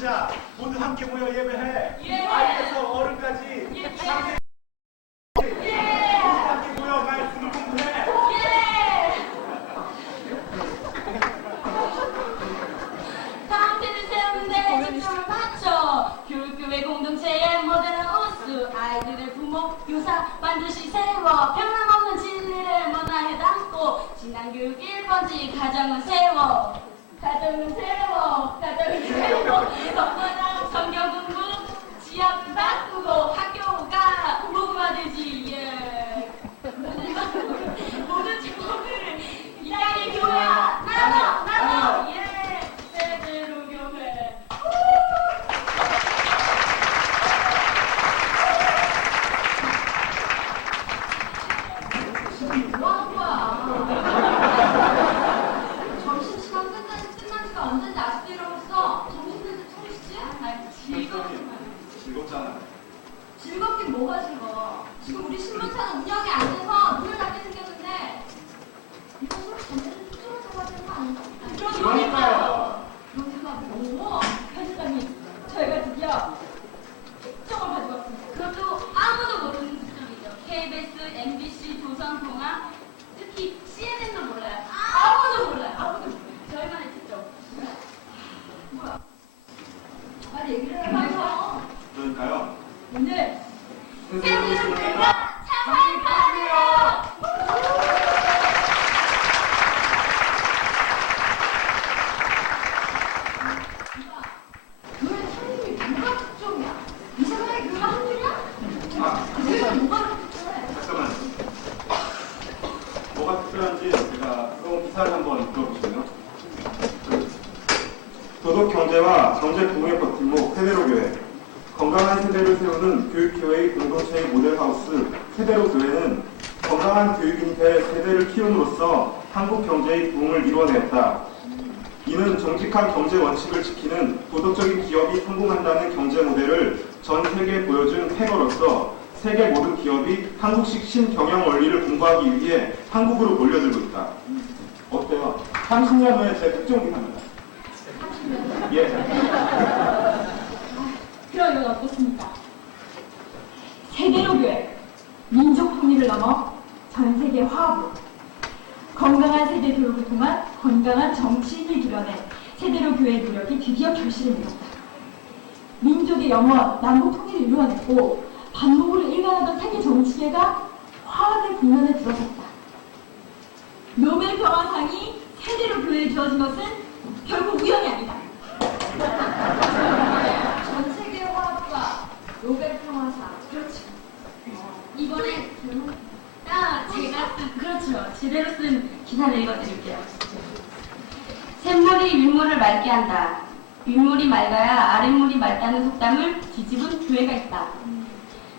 부르자. 모두 함께 모여 예배해. 예. 아이에서 어른까지. 예. 모두 함께 모여 말씀을 공부해. 다음 세대 세우는데 집중을 맞춰. 교육교회 공동체의 모델은 우수. 아이들의 부모 교사 반드시 세워. 변함없는 진리를 문화에 담고 진단교육 1번지 가정은 세워. 가정은 세워. 덕분에 성경 공부 지압을 바꾸고 학교가 무궁화되지. 예. 모든 친구들을 이 땅의 교회야. 나눠. 예. 세대로 교회. 뭐 하는 거야? 점심시간 끝난 지가 언젠지 아직도 이러고 있어. 점심때도 통이시지? 즐겁잖아. 즐겁긴 뭐가 즐거워. 지금 우리 신문사는 운영이 안 돼서 눈을 닫게 생겼는데 이것으로 전체를 수술을 잡아야 되는 거 아닌가? 그러니까요. 그러니까 회장님, 저희가 드디어 특종을 가지고 왔습니다. 그것도 아무도 모르는 특종이죠. KBS, MBC, 조선통합, 특히 CNN도 몰라요. 아무도 몰라요. 저희만의 특종. 뭐야? 빨리 얘기를 해봐요. 그러니까요. 오늘 새누리당과 참가해요. 너의 선생님이 뭐가 특종이야? 이 세상에 그가 한 일이야? 그게 뭐가 특종해? 잠깐만. 뭐가 특별한지 제가 써온 기사를 한번 읽어보시면요. 도덕 경제와 경제 부흥의 버팀목 세대로교회. 건강한 세대를 세우는 교육교회의 공동체의 모델하우스 세대로교회는 건강한 교육인이 될 세대를 키움으로써 한국 경제의 부흥을 이루어냈다. 이는 정직한 경제 원칙을 지키는 도덕적인 기업이 성공한다는 경제 모델을 전 세계에 보여준 패거로서 세계 모든 기업이 한국식 신경영 원리를 공부하기 위해 한국으로 몰려들고 있다. 어때요? 30년 후에 제 특종 기사입니다. 30년? 예. 그럼 이건 어떻습니까? 세대로 교회, 민족 통일을 넘어 전 세계 화합으로 건강한 세대 교육을 통한 건강한 정치인을 드러낸 세대로 교회의 노력이 드디어 결실을 맺었다. 민족의 영원 남북 통일을 이루어냈고 반목으로 일관하던 세계 정치계가 화합의 국면에 들어섰다. 노벨 평화상이 세대로 교회에 주어진 것은 결국 우연이 아니다. 전 세계 화합과 노벨 평화상. 그렇죠. 이번에 제가 쓴 그렇죠. 제대로 쓴 기사를 읽어드릴게요. 샘물이 윗물을 맑게 한다. 윗물이 맑아야 아랫물이 맑다는 속담을 뒤집은 교회가 있다.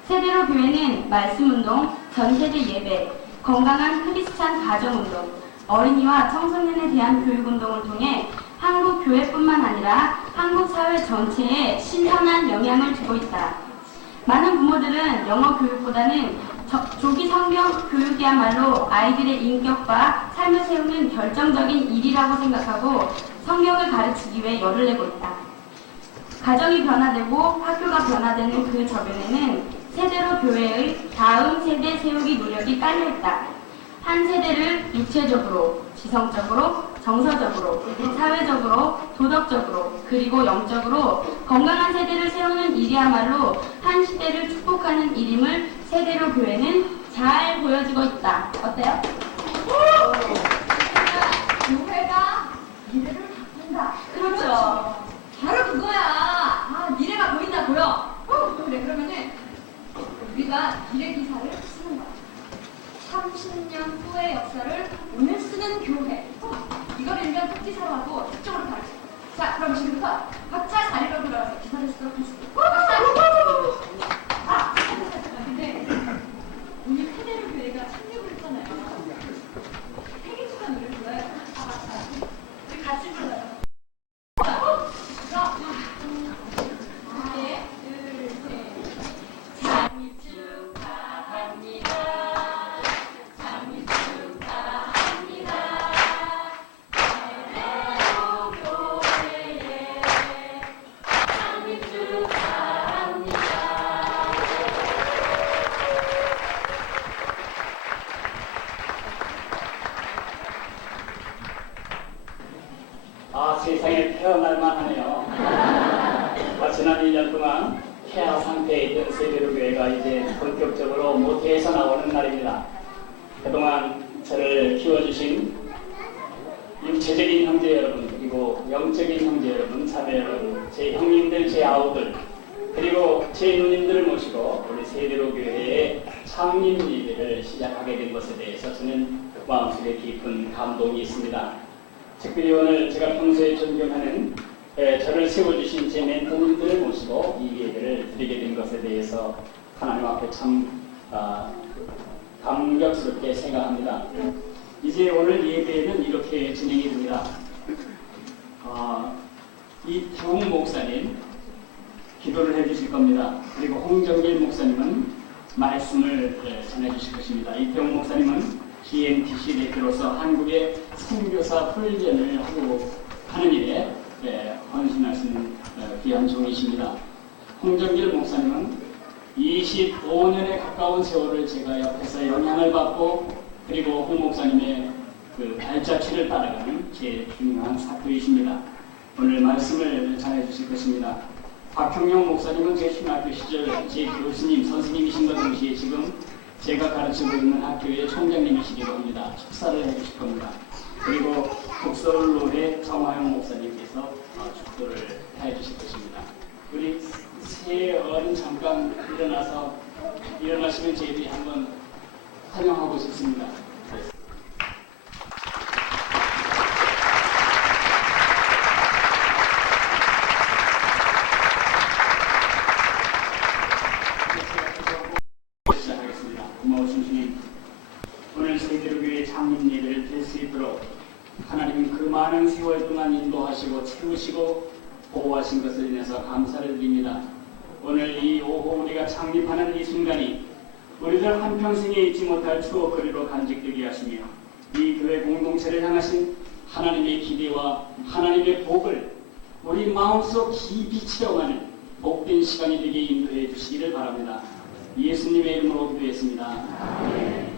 세대로 교회는 말씀운동, 전세대 예배, 건강한 크리스찬 가정운동, 어린이와 청소년에 대한 교육운동을 통해 한국 교회뿐만 아니라 한국 사회 전체에 신선한 영향을 주고 있다. 많은 부모들은 영어 교육보다는 조기 성경 교육이야말로 아이들의 인격과 삶을 세우는 결정적인 일이라고 생각하고 성경을 가르치기 위해 열을 내고 있다. 가정이 변화되고 학교가 변화되는 그 저변에는 세대로 교회의 다음 세대 세우기 노력이 깔려있다. 한 세대를 육체적으로, 지성적으로, 정서적으로, 사회적으로, 도덕적으로, 그리고 영적으로 건강한 세대를 세우는 일이야말로 한 시대를 축복하는 일임을 세대로 교회는 잘 보여주고 있다. 어때요? 교회가 미래를 바꾼다. 그렇죠. 바로 그거야. 미래가 보인다 보여. 그래, 그러면은 우리가 미래 기사를 쓰는 거야. 30년 후의 역사를 오늘 쓰는 교회. 이걸 일면 특기사로 하고 특종으로 가르쳐. 자, 그럼 지금부터 각자 자리로 들어가서 기사를 쓰도록 하겠습니다. 근데 오늘 세대로 교회가 착륙을 했잖아요. 생일 축하 노래 불러요. 우리 같이 불러요. 자, 그럼 하나, 둘, 셋. 생일 축하합니다. 생일 축하합니다. 세대로 교회에 세상에 태어날만 하네요. 지난 1년 동안 폐하 상태에 있던 세대로교회가 이제 본격적으로 모태에서 나오는 날입니다. 그동안 저를 키워주신 육체적인 형제 여러분, 그리고 영적인 형제 여러분, 자매 여러분, 제 형님들, 제 아우들, 그리고 제 누님들을 모시고 우리 세대로교회의 창립 예배를 시작하게 된 것에 대해서 저는 마음속에 깊은 감동이 있습니다. 특별히 오늘 제가 평소에 존경하는 저를 세워주신 제 멘토님들을 모시고 이 예배를 드리게 된 것에 대해서 하나님 앞에 참 감격스럽게 생각합니다. 이제 오늘 예배는 이렇게 진행이 됩니다. 이태웅 목사님 기도를 해주실 겁니다. 그리고 홍정길 목사님은 말씀을 전해주실 것입니다. 이태웅 목사님은 GMTC 대표로서 한국의 선교사 훈련을 하는 일에 헌신하신 귀한 종이십니다. 홍정길 목사님은 25년에 가까운 세월을 제가 옆에서 영향을 받고 그리고 홍 목사님의 그 발자취를 따라가는 제 중요한 사도이십니다. 오늘 말씀을 전해주실 것입니다. 박형영 목사님은 제 중학교 시절 제 교수님, 선생님이신과 동시에 지금 제가 가르치고 있는 학교의 총장님이시기도 합니다. 축사를 해주실 겁니다. 그리고 북서울로회 정화영 목사님께서 축도를 해주실 것입니다. 우리 세 어른 잠깐 일어나시면 저희들이 한번 환영하고 싶습니다. 시작하겠습니다. 고마우신 주님, 오늘 세대로교회 창립 예배를 드릴 수 있도록 하나님은 그 많은 세월 동안 인도하시고 채우시고 보호하신 것을 인해서 감사를 드립니다. 오늘 이 오후 우리가 창립하는 이 순간이 우리들 한평생에 잊지 못할 추억거리로 간직되게 하시며 이 교회 공동체를 향하신 하나님의 기대와 하나님의 복을 우리 마음속 깊이 체험하는 복된 시간이 되게 인도해 주시기를 바랍니다. 예수님의 이름으로 기도했습니다. 아멘.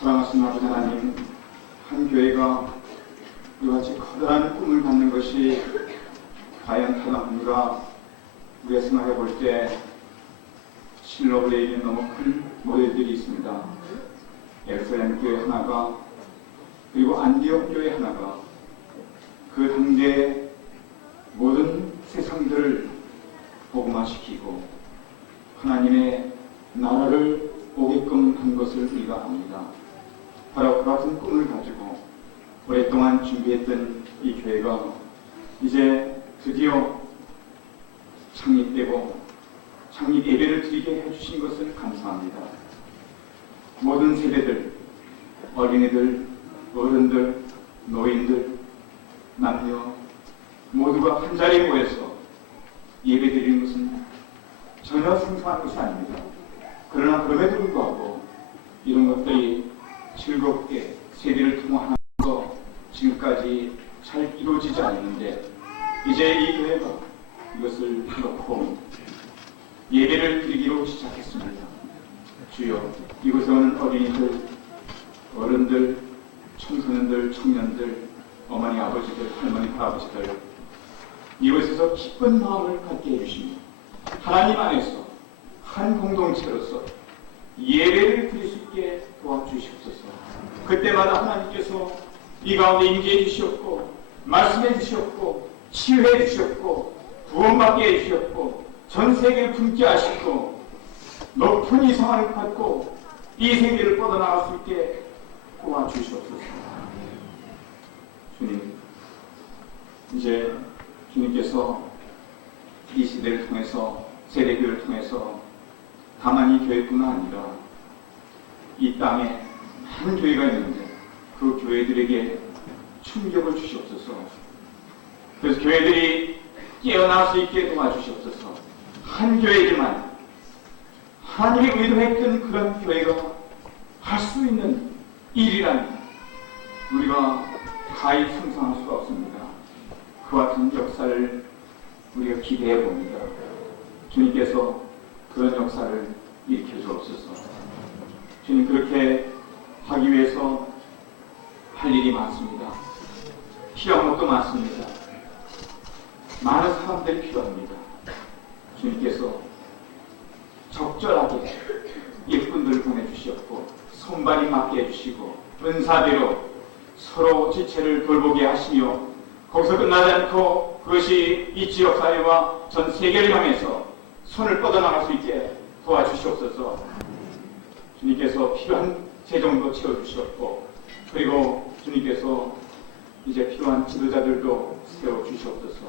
사랑하신 아버지 하나님, 한 교회가 이같이 커다란 꿈을 갖는 것이 과연 타당한가 우리가 생각해 볼 때 실로브에 있는 너무 큰 모델들이 있습니다. 예루살렘 교회 하나가, 그리고 안디옥 교회 하나가 그 당대의 모든 세상들을 복음화시키고 하나님의 나라를 오게끔 한 것을 우리가 압니다. 바로 그 같은 꿈을 가지고 오랫동안 준비했던 이 교회가 이제 드디어 창립되고 창립 예배를 드리게 해주신 것을 감사합니다. 모든 세대들, 어린이들, 어른들, 노인들, 남녀 모두가 한자리에 모여서 예배드리는 것은 전혀 생소한 것이 아닙니다. 그러나 그럼에도 불구하고 이런 것들이 즐겁게 세대를 통화하면서 지금까지 잘 이루어지지 않았는데 이제 이 교회가 이것을 놓고 예배를 드리기로 시작했습니다. 주여, 이곳에 오는 어린이들, 어른들, 청소년들, 청년들, 어머니, 아버지들, 할머니, 할아버지들 이곳에서 기쁜 마음을 갖게 해주시며 하나님 안에서 한 공동체로서 예배를 드릴 수 있게 도와주시옵소서. 그때마다 하나님께서 이 가운데 임재해 주시옵고 말씀해 주시옵고 치유해 주시옵고 구원받게 해 주시옵고 전 세계를 품게 하시고 높은 이상을 갖고 이 세계를 뻗어나갈 수 있게 도와주시옵소서. 주님, 이제 주님께서 이 시대를 통해서 세대교회를 통해서 다만 이 교회뿐만 아니라 이 땅에 한 교회가 있는데 그 교회들에게 충격을 주시옵소서. 그래서 교회들이 깨어날 수 있게 도와주시옵소서. 한 교회지만 하나님이 의도했던 그런 교회가 할 수 있는 일이란 우리가 가히 상상할 수가 없습니다. 그 같은 역사를 우리가 기대해 봅니다. 주님께서 그런 역사를 일으켜 주옵소서. 주님, 그렇게 하기 위해서 할 일이 많습니다. 필요한 것도 많습니다. 많은 사람들이 필요합니다. 주님께서 적절하게 일꾼들을 보내주시옵고 손발이 맞게 해주시고 은사대로 서로 지체를 돌보게 하시며 거기서 끝나지 않고 그것이 이 지역사회와 전 세계를 향해서 손을 뻗어나갈 수 있게 도와주시옵소서. 주님께서 필요한 재정도 채워주시옵고 그리고 주님께서 이제 필요한 지도자들도 세워주시옵소서.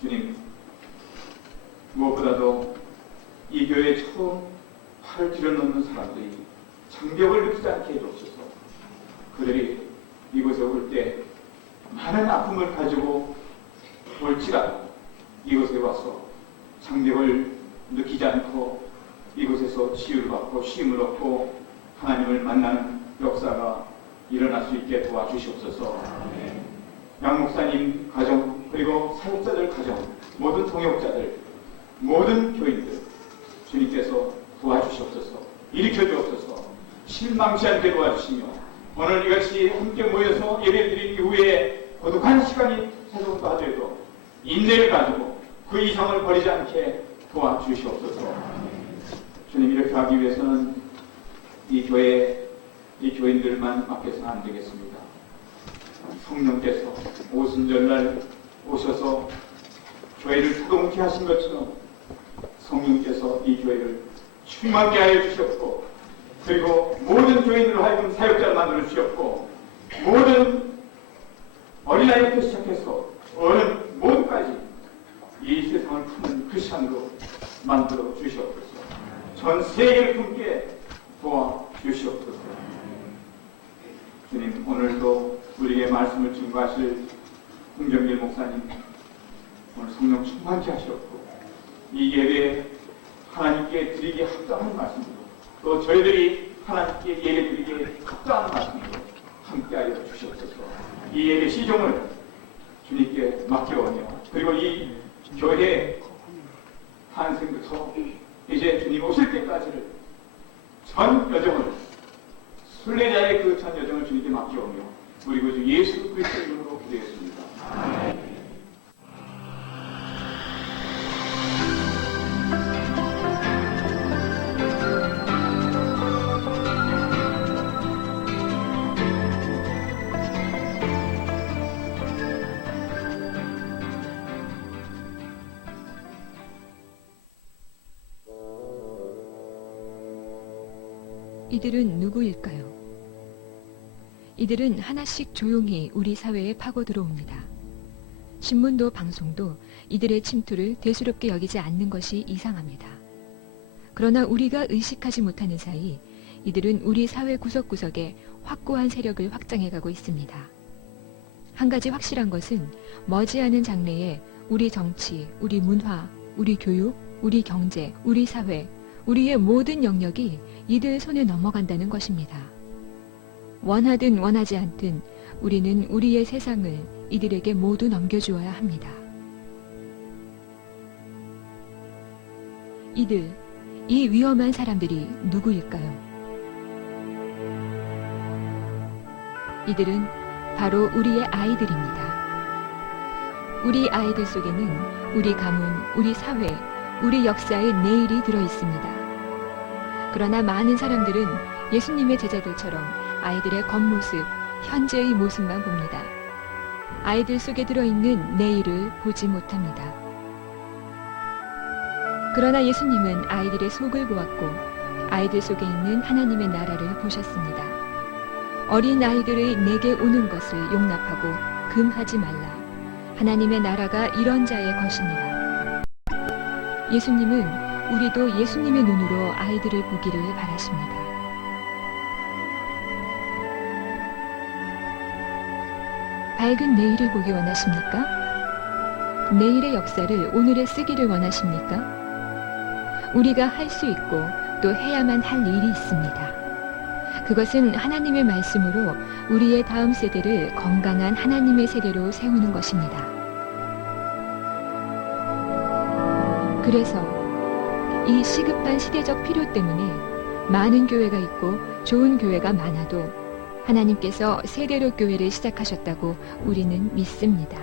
주님, 무엇보다도 이 교회에 처음 팔을 들여놓는 사람들이 장벽을 느끼지 않게 해주옵소서. 그들이 이곳에 올 때 많은 아픔을 가지고 올지라도 이곳에 와서 장벽을 느끼지 않고 이곳에서 치유를 받고 쉼을 얻고 하나님을 만나는 역사가 일어날 수 있게 도와주시옵소서. 양 목사님 가정 그리고 사역자들 가정 모든 동역자들 모든 교인들 주님께서 도와주시옵소서. 일으켜 주옵소서. 실망치 않게 도와주시며 오늘 이같이 함께 모여서 예배드린 이후에 고독한 시간이 찾아온다 하더라도 인내를 가지고 그 이상을 버리지 않게 도와주시옵소서. 주님, 이렇게 하기 위해서는 이 교회, 이 교인들만 맡겨서는 안 되겠습니다. 성령께서 오순절날 오셔서 교회를 수동케 하신 것처럼 성령께서 이 교회를 충만케 하여 주셨고 그리고 모든 교인으로 하여금 사역자를 만들어 주셨고 모든 어린아이부터 시작해서 어른 모두까지 이 세상을 푸는 크리스찬으로 만들어 주시옵소서. 전 세계를 품게 도와주시옵소서. 주님, 오늘도 우리에게 말씀을 증거하실 홍정길 목사님 오늘 성령 충만케 하시옵고 이 예배에 하나님께 드리기에 합당한 말씀으로 또 저희들이 하나님께 예배 드리기에 합당한 말씀으로 함께하여 주시옵소서. 이 예배 시종을 주님께 맡겨오며 그리고 이 교회 탄생부터 이제 주님 오실 때까지를 전 여정을 순례자의 그 전 여정을 주님께 맡겨오며 우리 구주 예수 그리스도의 이름으로 기도했습니다. 아멘. 이들은 누구일까요? 이들은 하나씩 조용히 우리 사회에 파고 들어옵니다. 신문도 방송도 이들의 침투를 대수롭게 여기지 않는 것이 이상합니다. 그러나 우리가 의식하지 못하는 사이 이들은 우리 사회 구석구석에 확고한 세력을 확장해가고 있습니다. 한 가지 확실한 것은 머지않은 장래에 우리 정치, 우리 문화, 우리 교육, 우리 경제, 우리 사회, 우리의 모든 영역이 이들 손에 넘어간다는 것입니다. 원하든 원하지 않든 우리는 우리의 세상을 이들에게 모두 넘겨주어야 합니다. 이들, 이 위험한 사람들이 누구일까요? 이들은 바로 우리의 아이들입니다. 우리 아이들 속에는 우리 가문, 우리 사회, 우리 역사의 내일이 들어 있습니다. 그러나 많은 사람들은 예수님의 제자들처럼 아이들의 겉모습, 현재의 모습만 봅니다. 아이들 속에 들어있는 내일을 보지 못합니다. 그러나 예수님은 아이들의 속을 보았고 아이들 속에 있는 하나님의 나라를 보셨습니다. 어린 아이들의 내게 오는 것을 용납하고 금하지 말라. 하나님의 나라가 이런 자의 것이니라. 예수님은 우리도 예수님의 눈으로 아이들을 보기를 바라십니다. 밝은 내일을 보기 원하십니까? 내일의 역사를 오늘에 쓰기를 원하십니까? 우리가 할 수 있고 또 해야만 할 일이 있습니다. 그것은 하나님의 말씀으로 우리의 다음 세대를 건강한 하나님의 세대로 세우는 것입니다. 그래서 이 시급한 시대적 필요 때문에 많은 교회가 있고 좋은 교회가 많아도 하나님께서 세대로 교회를 시작하셨다고 우리는 믿습니다.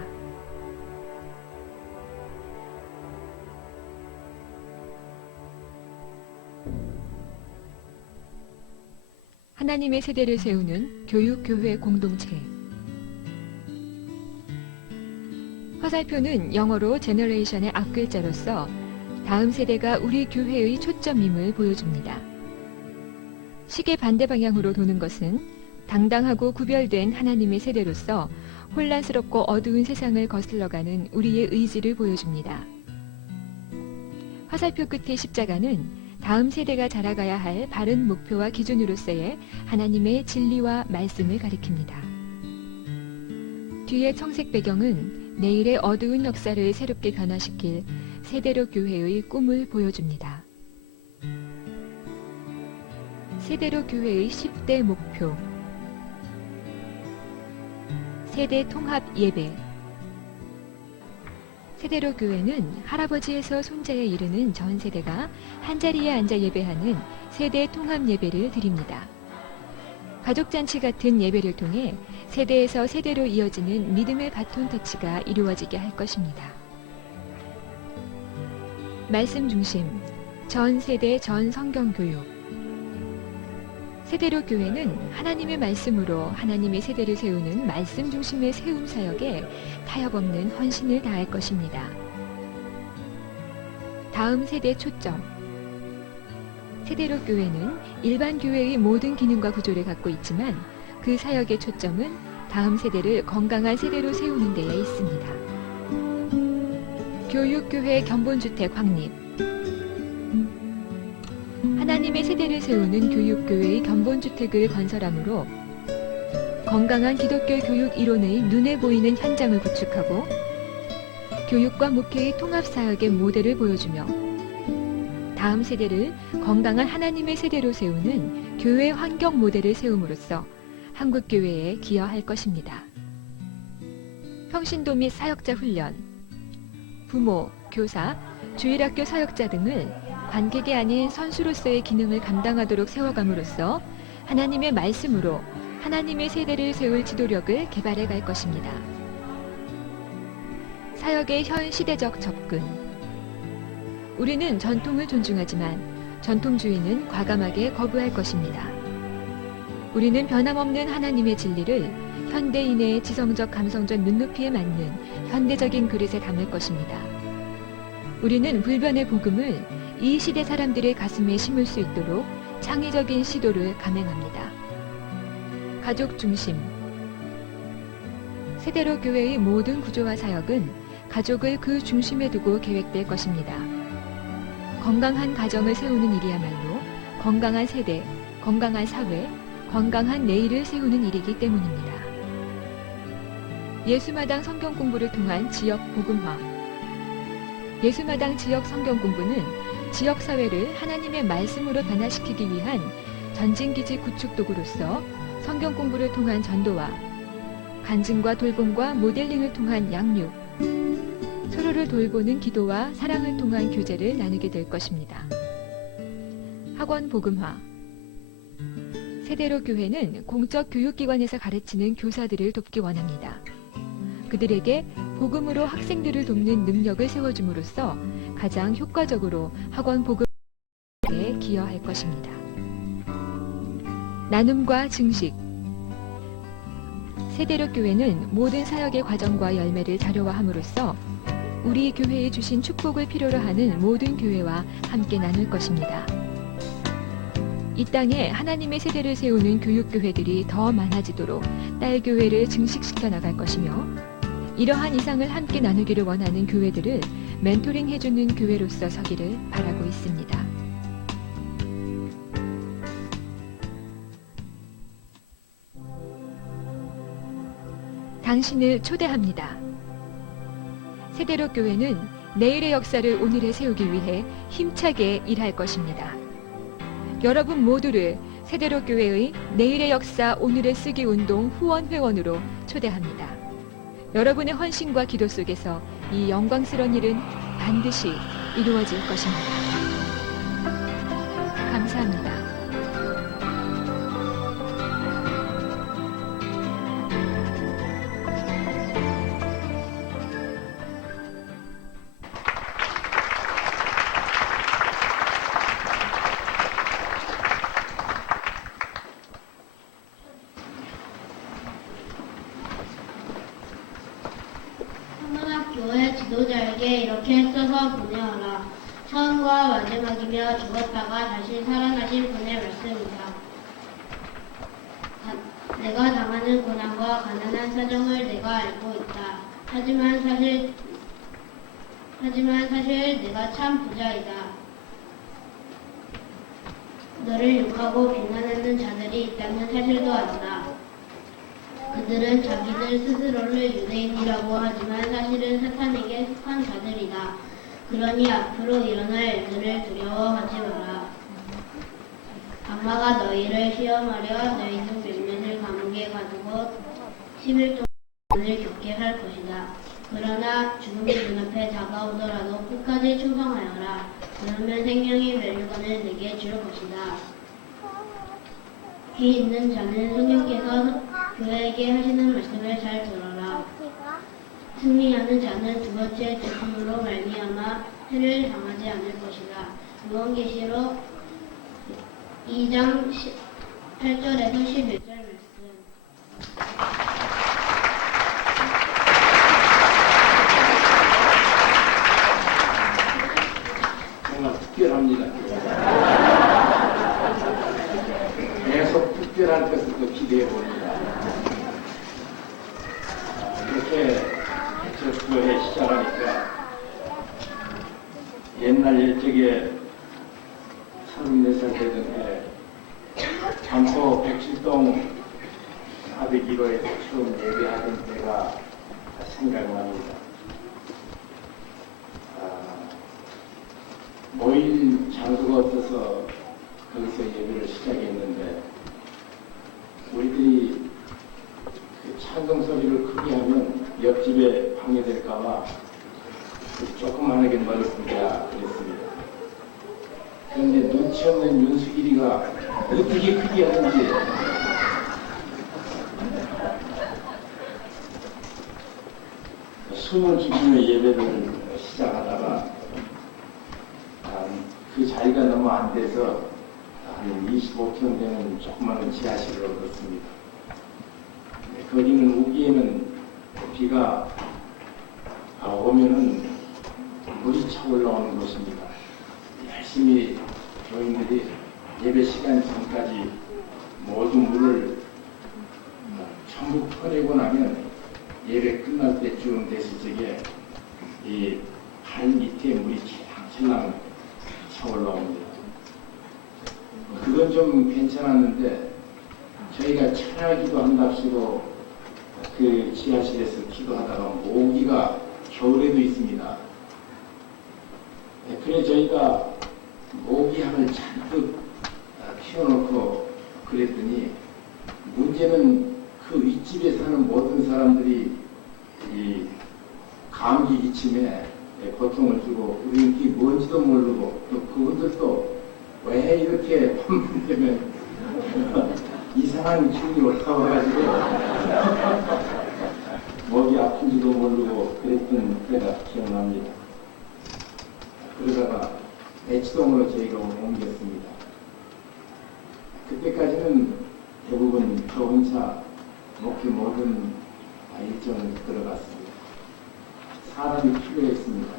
하나님의 세대를 세우는 교육교회 공동체. 화살표는 영어로 제너레이션의 앞글자로서 다음 세대가 우리 교회의 초점임을 보여줍니다. 시계 반대 방향으로 도는 것은 당당하고 구별된 하나님의 세대로서 혼란스럽고 어두운 세상을 거슬러가는 우리의 의지를 보여줍니다. 화살표 끝의 십자가는 다음 세대가 자라가야 할 바른 목표와 기준으로서의 하나님의 진리와 말씀을 가리킵니다. 뒤의 청색 배경은 내일의 어두운 역사를 새롭게 변화시킬 세대로 교회의 꿈을 보여줍니다. 세대로 교회의 10대 목표. 세대 통합 예배. 세대로 교회는 할아버지에서 손자에 이르는 전 세대가 한자리에 앉아 예배하는 세대 통합 예배를 드립니다. 가족잔치 같은 예배를 통해 세대에서 세대로 이어지는 믿음의 바톤 터치가 이루어지게 할 것입니다. 말씀 중심, 전 세대 전 성경 교육. 세대로 교회는 하나님의 말씀으로 하나님의 세대를 세우는 말씀 중심의 세움 사역에 타협 없는 헌신을 다할 것입니다. 다음 세대 초점. 세대로 교회는 일반 교회의 모든 기능과 구조를 갖고 있지만 그 사역의 초점은 다음 세대를 건강한 세대로 세우는 데에 있습니다. 교육교회 견본주택 확립. 하나님의 세대를 세우는 교육교회의 견본주택을 건설함으로 건강한 기독교 교육 이론의 눈에 보이는 현장을 구축하고 교육과 목회의 통합사역의 모델을 보여주며 다음 세대를 건강한 하나님의 세대로 세우는 교회 환경 모델을 세움으로써 한국교회에 기여할 것입니다. 평신도 및 사역자 훈련, 부모, 교사, 주일학교 사역자 등을 관객이 아닌 선수로서의 기능을 감당하도록 세워감으로써 하나님의 말씀으로 하나님의 세대를 세울 지도력을 개발해 갈 것입니다. 사역의 현 시대적 접근. 우리는 전통을 존중하지만 전통주의는 과감하게 거부할 것입니다. 우리는 변함없는 하나님의 진리를 현대인의 지성적 감성적 눈높이에 맞는 현대적인 그릇에 담을 것입니다. 우리는 불변의 복음을 이 시대 사람들의 가슴에 심을 수 있도록 창의적인 시도를 감행합니다. 가족 중심. 세대로 교회의 모든 구조와 사역은 가족을 그 중심에 두고 계획될 것입니다. 건강한 가정을 세우는 일이야말로 건강한 세대, 건강한 사회, 건강한 내일을 세우는 일이기 때문입니다. 예수마당 성경 공부를 통한 지역 복음화. 예수마당 지역 성경 공부는 지역 사회를 하나님의 말씀으로 변화시키기 위한 전진기지 구축 도구로서 성경 공부를 통한 전도와 간증과 돌봄과 모델링을 통한 양육, 서로를 돌보는 기도와 사랑을 통한 교제를 나누게 될 것입니다. 학원 복음화. 세대로 교회는 공적 교육기관에서 가르치는 교사들을 돕기 원합니다. 그들에게 복음으로 학생들을 돕는 능력을 세워줌으로써 가장 효과적으로 학원 복음에 기여할 것입니다. 나눔과 증식. 세대로 교회는 모든 사역의 과정과 열매를 자료화함으로써 우리 교회에 주신 축복을 필요로 하는 모든 교회와 함께 나눌 것입니다. 이 땅에 하나님의 세대를 세우는 교육교회들이 더 많아지도록 딸교회를 증식시켜 나갈 것이며 이러한 이상을 함께 나누기를 원하는 교회들을 멘토링 해주는 교회로서 서기를 바라고 있습니다. 당신을 초대합니다. 세대로 교회는 내일의 역사를 오늘에 세우기 위해 힘차게 일할 것입니다. 여러분 모두를 세대로 교회의 내일의 역사 오늘의 쓰기 운동 후원 회원으로 초대합니다. 여러분의 헌신과 기도 속에서 이 영광스러운 일은 반드시 이루어질 것입니다. 감사합니다. 교회 지도자에게 이렇게 써서 보내어라. 처음과 마지막이며 죽었다가 다시 살아나신 분의 말씀이다. 내가 당하는 고난과 가난한 사정을 내가 알고 있다. 하지만 사실 내가 참 부자이다. 너를 욕하고 비난하는 자들이 있다는 사실도 안다. 그들은 자기들 스스로를 유대인이라고 하지만 사실은 사탄에게 속한 자들이다. 그러니 앞으로 일어날 일들을 두려워하지 마라. 악마가 너희를 시험하려 너희 중 몇몇을 감옥에 가두고 10일 동안을 겪게 할 것이다. 그러나 죽음이 눈앞에 다가오더라도 끝까지 충성하여라. 그러면 생명의 멸류관을 내게 줄 것이다. 귀 있는 자는 성령께서 교회에게 하시는 말씀을 잘 들어라. 승리하는 자는 두 번째 죽음으로 말미암아 해를 당하지 않을 것이다. 요한계시록 2장 8절에서 11절 말씀. 정말 특별합니다. 계속 특별한 것을 또 기대해 봅니다. 이렇게 저 교회 시작하니까 옛날 일적에 34살 되던 해 반포 백실동 401호에서 처음 예배하던 때가 생각납니다. 모일 장소가 없어서 거기서 예배를 시작했는데 우리들이 그 찬송 소리를 크게 하면 옆집에 방해될까봐 조그만하게 넣었습니다. 그랬습니다. 그런데 눈치 없는 윤수길이가 어떻게 크게 하는지 숨을 죽이며 예배를 시작하다가 그 자리가 너무 안 돼서 한 25평 되는 조그마한 지하실을 얻었습니다. 거기는 우기에는 비가 오면은 물이 차 올라오는 곳입니다. 열심히 교인들이 예배 시간 전까지 모두 물을 전부 퍼내고 나면 예배 끝날 때쯤 됐을 적에 이 발 밑에 물이 찰랑찰랑 차올라옵니다. 그건 좀 괜찮았는데 저희가 찬양기도 한답시고 그 지하실에서 기도하다가 모기가 겨울에도 있습니다. 그래 저희가 모기향을 잔뜩 피워놓고 그랬더니 문제는 그 윗집에 사는 모든 사람들이 이 감기 기침에 고통을 주고 우리는 그게 뭔지도 모르고 또 그분들도 왜 이렇게 밤되면 이상한 기운이 올라와가지고 목이 아픈지도 모르고 그랬던 때가 기억납니다. 그러다가 대치동으로 저희가 옮겼습니다. 그때까지는 대부분 저 혼자 목회 모든 일정을 들어갔습니다. 사람이 필요했습니다.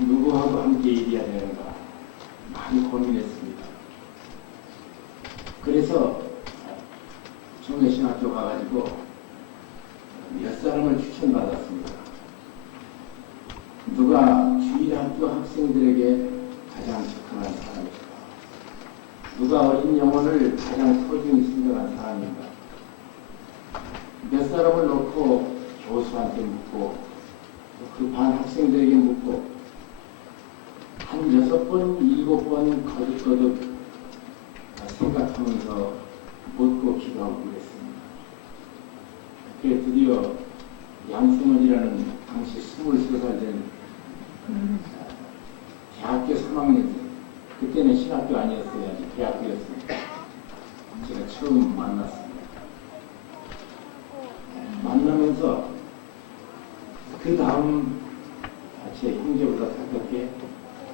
누구하고 함께 일해야 되는가 많이 고민했습니다. 그래서 청년신학교 가가지고 몇 사람을 추천받았습니다. 누가 주일학교 학생들에게 가장 접근한 사람일까? 누가 어린 영혼을 가장 소중히 생각한 사람인가? 몇 사람을 놓고 교수한테 묻고 그 반 학생들에게 묻고 한 6번, 7번 거듭거듭 생각하면서 묻고 기도하고 그랬습니다. 그래 드디어 양승원이라는 당시 23살 된 대학교 3학년 때 그때는 신학교 아니었어요. 아직 대학교였습니다. 제가 처음 만났습니다. 만나면서 그 다음 제 형제보다 가깝게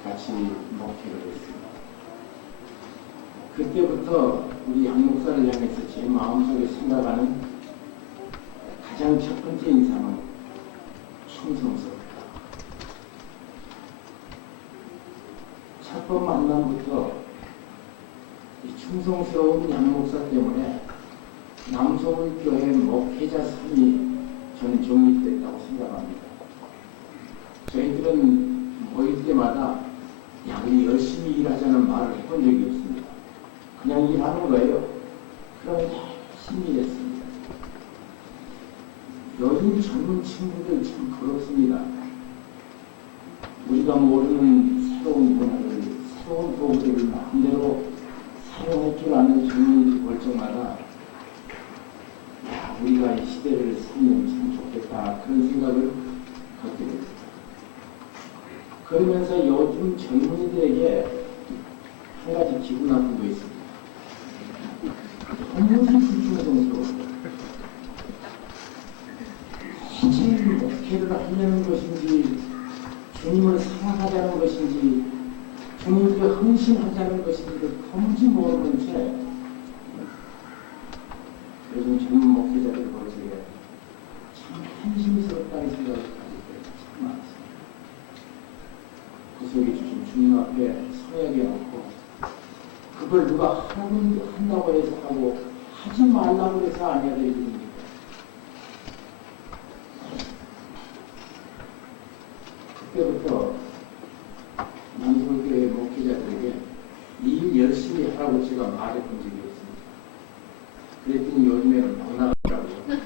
같이 목회를 했습니다. 그때부터 우리 양 목사를 향해서 제 마음속에 생각하는 가장 첫 번째 인상은 충성스럽다. 첫 번 만남부터 이 충성스러운 양 목사 때문에 남서울교회 목회자 삶이 저는 정립됐다고 생각합니다. 저희들은 모일 때마다 야, 우리 열심히 일하자는 말을 해본 적이 없습니다. 그냥 일하는 거예요. 그럼 열심히 일했습니다. 요즘 젊은 친구들 참 부럽습니다. 우리가 모르는 새로운 문화를, 새로운 도구들을 마음대로 사용할 줄 아는 젊은이들 볼 적마다 야, 우리가 이 시대를 살면 참 좋겠다 그런 생각을 갖게 됩니다. 그러면서 요즘 젊은이들에게 한 가지 기분 나쁜 거 있습니다. 너무 불충성스러워요. 굳이 목회를 하려는 것인지 주님을 사랑하자는 것인지 주님께 헌신하자는 것인지를 도무지 모르는 채 요즘 젊은 목회자들 보시기에 참 한심스럽다는 생각을 가질 때가 참 많습니다. 구속해 주신 주님 앞에 서약해 놓고 그걸 누가 한다고 해서 하고 하지 말라고 해서 안 해야 될 일입니까? 그때부터 남서울교회 목회자들에게 일 열심히 하라고 제가 말해본 적이 없습니다. 그랬더니 요즘에는 못 나가더라고요.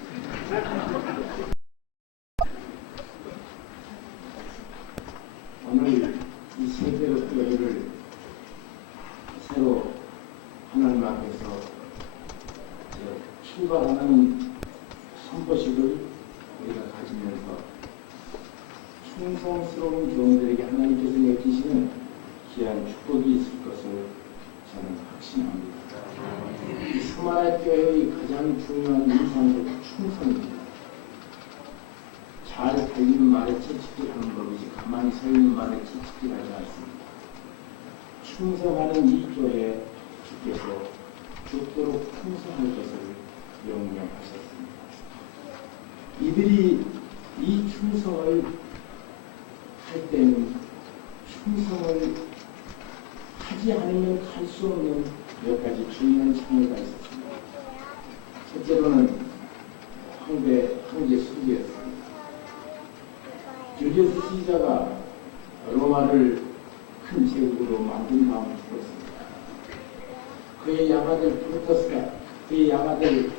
오늘 이 세계로 교회를 새로 하나님 앞에서 출발하는 선포식을 우리가 가지면서 충성스러운 교우들에게 하나님께서 내주시는 귀한 축복이 있을 것을 저는 확신합니다. 이 스마라 교회의 가장 중요한 인상도 충성입니다. 잘 달리는 말에 채찍질 하는 법이지 가만히 서 있는 말에 채찍질하지 않습니다. 충성하는 이 교회에 주께서 죽도록 충성할 것을 명령하셨습니다. 이들이 이 충성을 할 때는 충성을 하지 가지 않으면 갈 수 없는 몇 가지 중요한 장애가 있었습니다. 첫째로는 황제 순교였습니다. 줄리어스 시자가 로마를 큰 제국으로 만든 다음 죽었습니다. 그의 양아들 프로토스가, 그의 양아들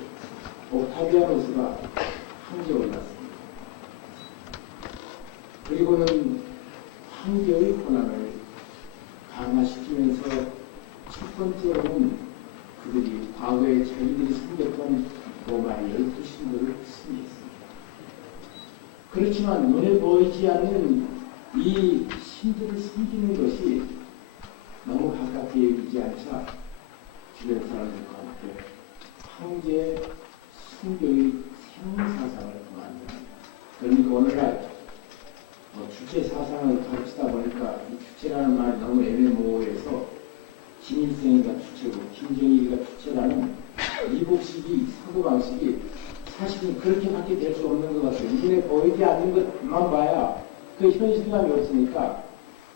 옥타비아누스가 황제에 올랐습니다. 그리고는 황제의 권한을 강화시키면서 첫 번째로는 그들이 과거에 자기들이 섬겼던 로마의 12신들을 숨겼습니다. 그렇지만 눈에 보이지 않는 이 신들을 섬기는 것이 너무 가깝게 여기지 않자 주변 사람들과 함께 황제의 순교의 새로운 사상을 만듭니다. 그러니까 오늘날 주체 사상을 가르치다 보니까 이 주체라는 말이 너무 애매모호해서 김일성이가 주체고 김정일이가 주체라는 이북식이 사고방식이 사실은 그렇게밖에 될 수 없는 것 같아요. 눈에 보이지 않는 것만 봐야 그 현실감이 없으니까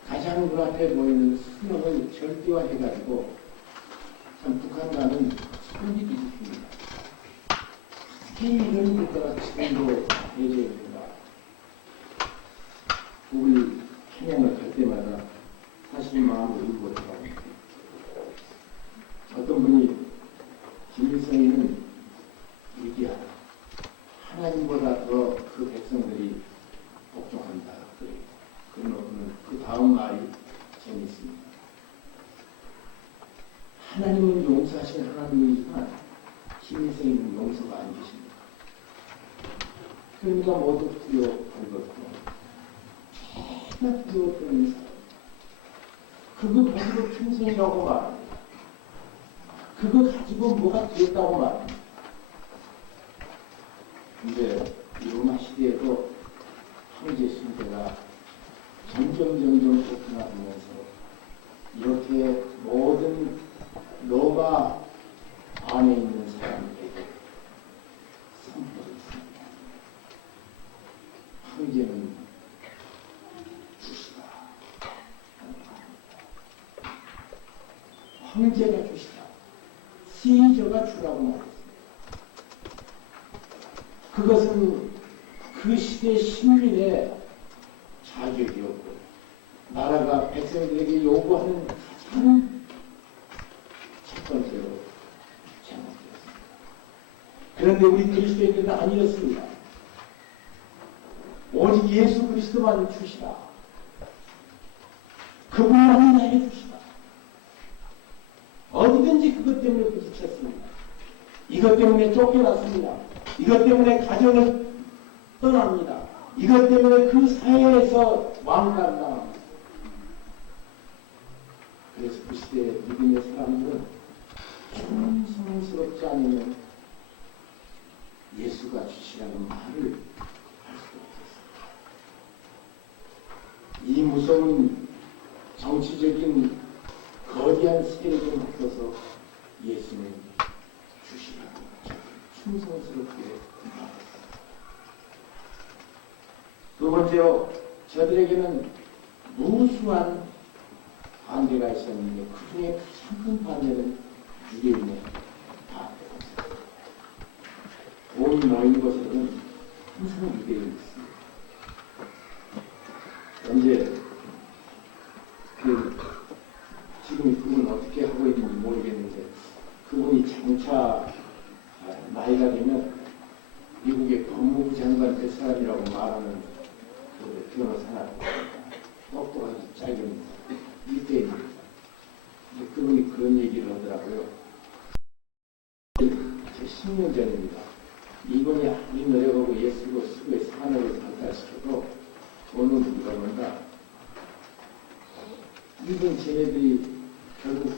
가장 눈앞에 보이는 수명을 절대화해가지고 참 북한과는 손이 뒤집힙니다. 특히 이런 국가가 지금도 예정입니다. 북을 평양을 갈 때마다 사실 마음을 울고 들어갑니다. 어떤 분이 김일성이는 위대하다. 하나님보다 더 그 백성들이 복종한다. 그래요. 그러면 그 다음 말이 재밌습니다. 하나님은 용서하신 하나님이지만 김일성이는 용서가 안 되십니다. 그러니까 모두 두려워하고 정말 두려웠던 사람. 그거 가지고 충성이라고 말합니다. 그거 가지고 뭐가 되었다고 말합니다. 근데 이 로마 시대에도 황제 순교가 점점 보편화되면서 이렇게 모든 로마 안에 있는 사람들에게 선포했습니다. 황제는 주시다. 황제가 주시다. 시저가 주라고 말했습니다. 그것은 그 시대 신민의 자격이었고 나라가 백성들에게 요구하는 가장 첫 번째로 제목이었습니다. 그런데 우리 그리스도인들은 아니었습니다. 오직 예수 그리스도만 주시라. 그분만이 나에게 주시라. 어디든지 그것 때문에 부딪혔습니다. 이것 때문에 쫓겨났습니다. 이것 때문에 가정을 떠납니다. 이것 때문에 그 사회에서 왕따를 당합니다. 그래서 그 시대의 믿음의 사람들은 충성스럽지 않으면 예수가 주시라는 말을 할 수가 없었습니다. 이 무서운 정치적인 거대한 시대를 좀 앞서서 예수는 주시라고 충성스럽게 말했습니다. 두 번째로 저들에게는 무수한 반대가 있었는데 그 중에 가장 큰 반대는 유대인의 반대였습니다. 온 모인 곳에는 항상 유대인이 있습니다. 현재 지금 그분 어떻게 하고 있는지 모르겠는데 그분이 장차 나이가 되면 미국의 법무부 장관 될 사람이라고 말하는 그 변호사나 똑똑하게 짝입니다. 이때입니다. 그분이 그런 얘기를 하더라고요. 10년 전입니다. 이분이 아무리 노력하고 예수고 수고의 산업을 발달시켜도 돈은 누가 번다. 이분 쟤네들이 결국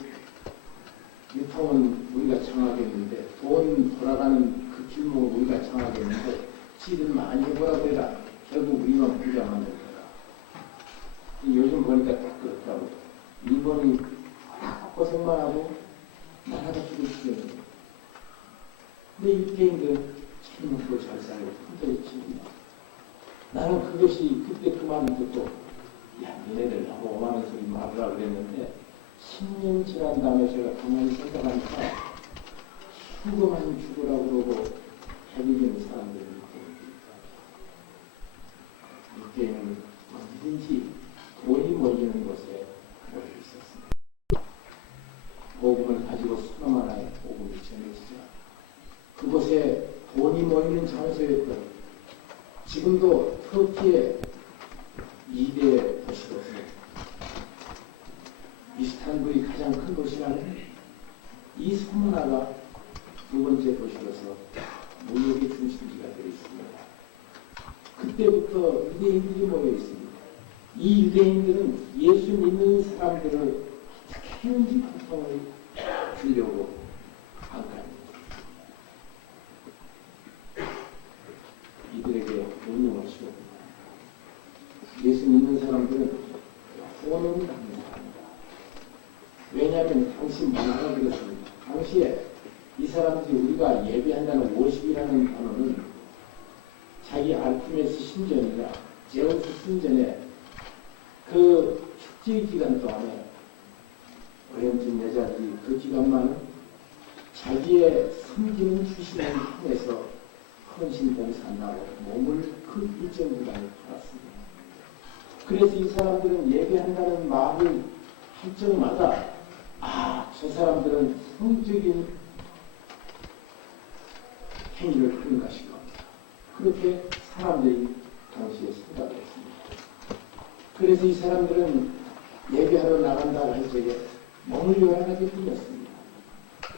유통은 우리가 정하겠는데 돈 돌아가는 그 길목을 우리가 정하겠는데 지들 많이 해보라고 해라. 결국 우리만 부자만 될 거다. 요즘 보니까 딱 그렇더라고요. 일본이 고생만 하고 나라가 죽을 시대입니다. 근데 유태인들 참 먹고 잘 살고 흔들어 칩니다. 나는 그것이 그때 그 말을 듣고 야 너네들 너무 오만한 소리 말으라 그랬는데 10년 지난 다음에 제가 가만히 생각하니까 수고만 죽으라고 그러고 자기는 사람들을 이때는 어디든지 돈이 모이는 곳에 모여 있었습니다. 복음을 가지고 수만 하나의 복음이 전해지자 그곳에 돈이 모이는 장소였던 지금도 터키의 2대 도시로서 이스탄불이 가장 큰 도시라는 이 소문화가 두 번째 도시로서 무역의 중심지가 되어 있습니다. 그때부터 유대인들이 모여 있습니다. 이 유대인들은 예수 믿는 사람들을 어떻게 하는지 고통을 주려고 한 겁니다. 이들에게 운명을 씌웁니다. 예수 믿는 사람들은 호언을 받는 사람입니다. 왜냐하면 당시 문화가 그렇습니다. 당시에 이 사람들이 우리가 예배한다는 워십이라는 단어는 자기 아르테미스 신전이나 제우스 신전에 그 축제 기간 동안에 어렴진 여자들이 그 기간만은 자기의 섬기는 주신을 통해서 헌신 봉사한다고 몸을 그 일정 기간에 팔았습니다. 그래서 이 사람들은 예배한다는 말을 할 적마다 저 사람들은 성적인 행위를 하는 것인 겁니다. 그렇게 사람들이 당시에 생각했습니다. 그래서 이 사람들은 예배하러 나간다 할 적에 몸을 요란하게 불렸습니다.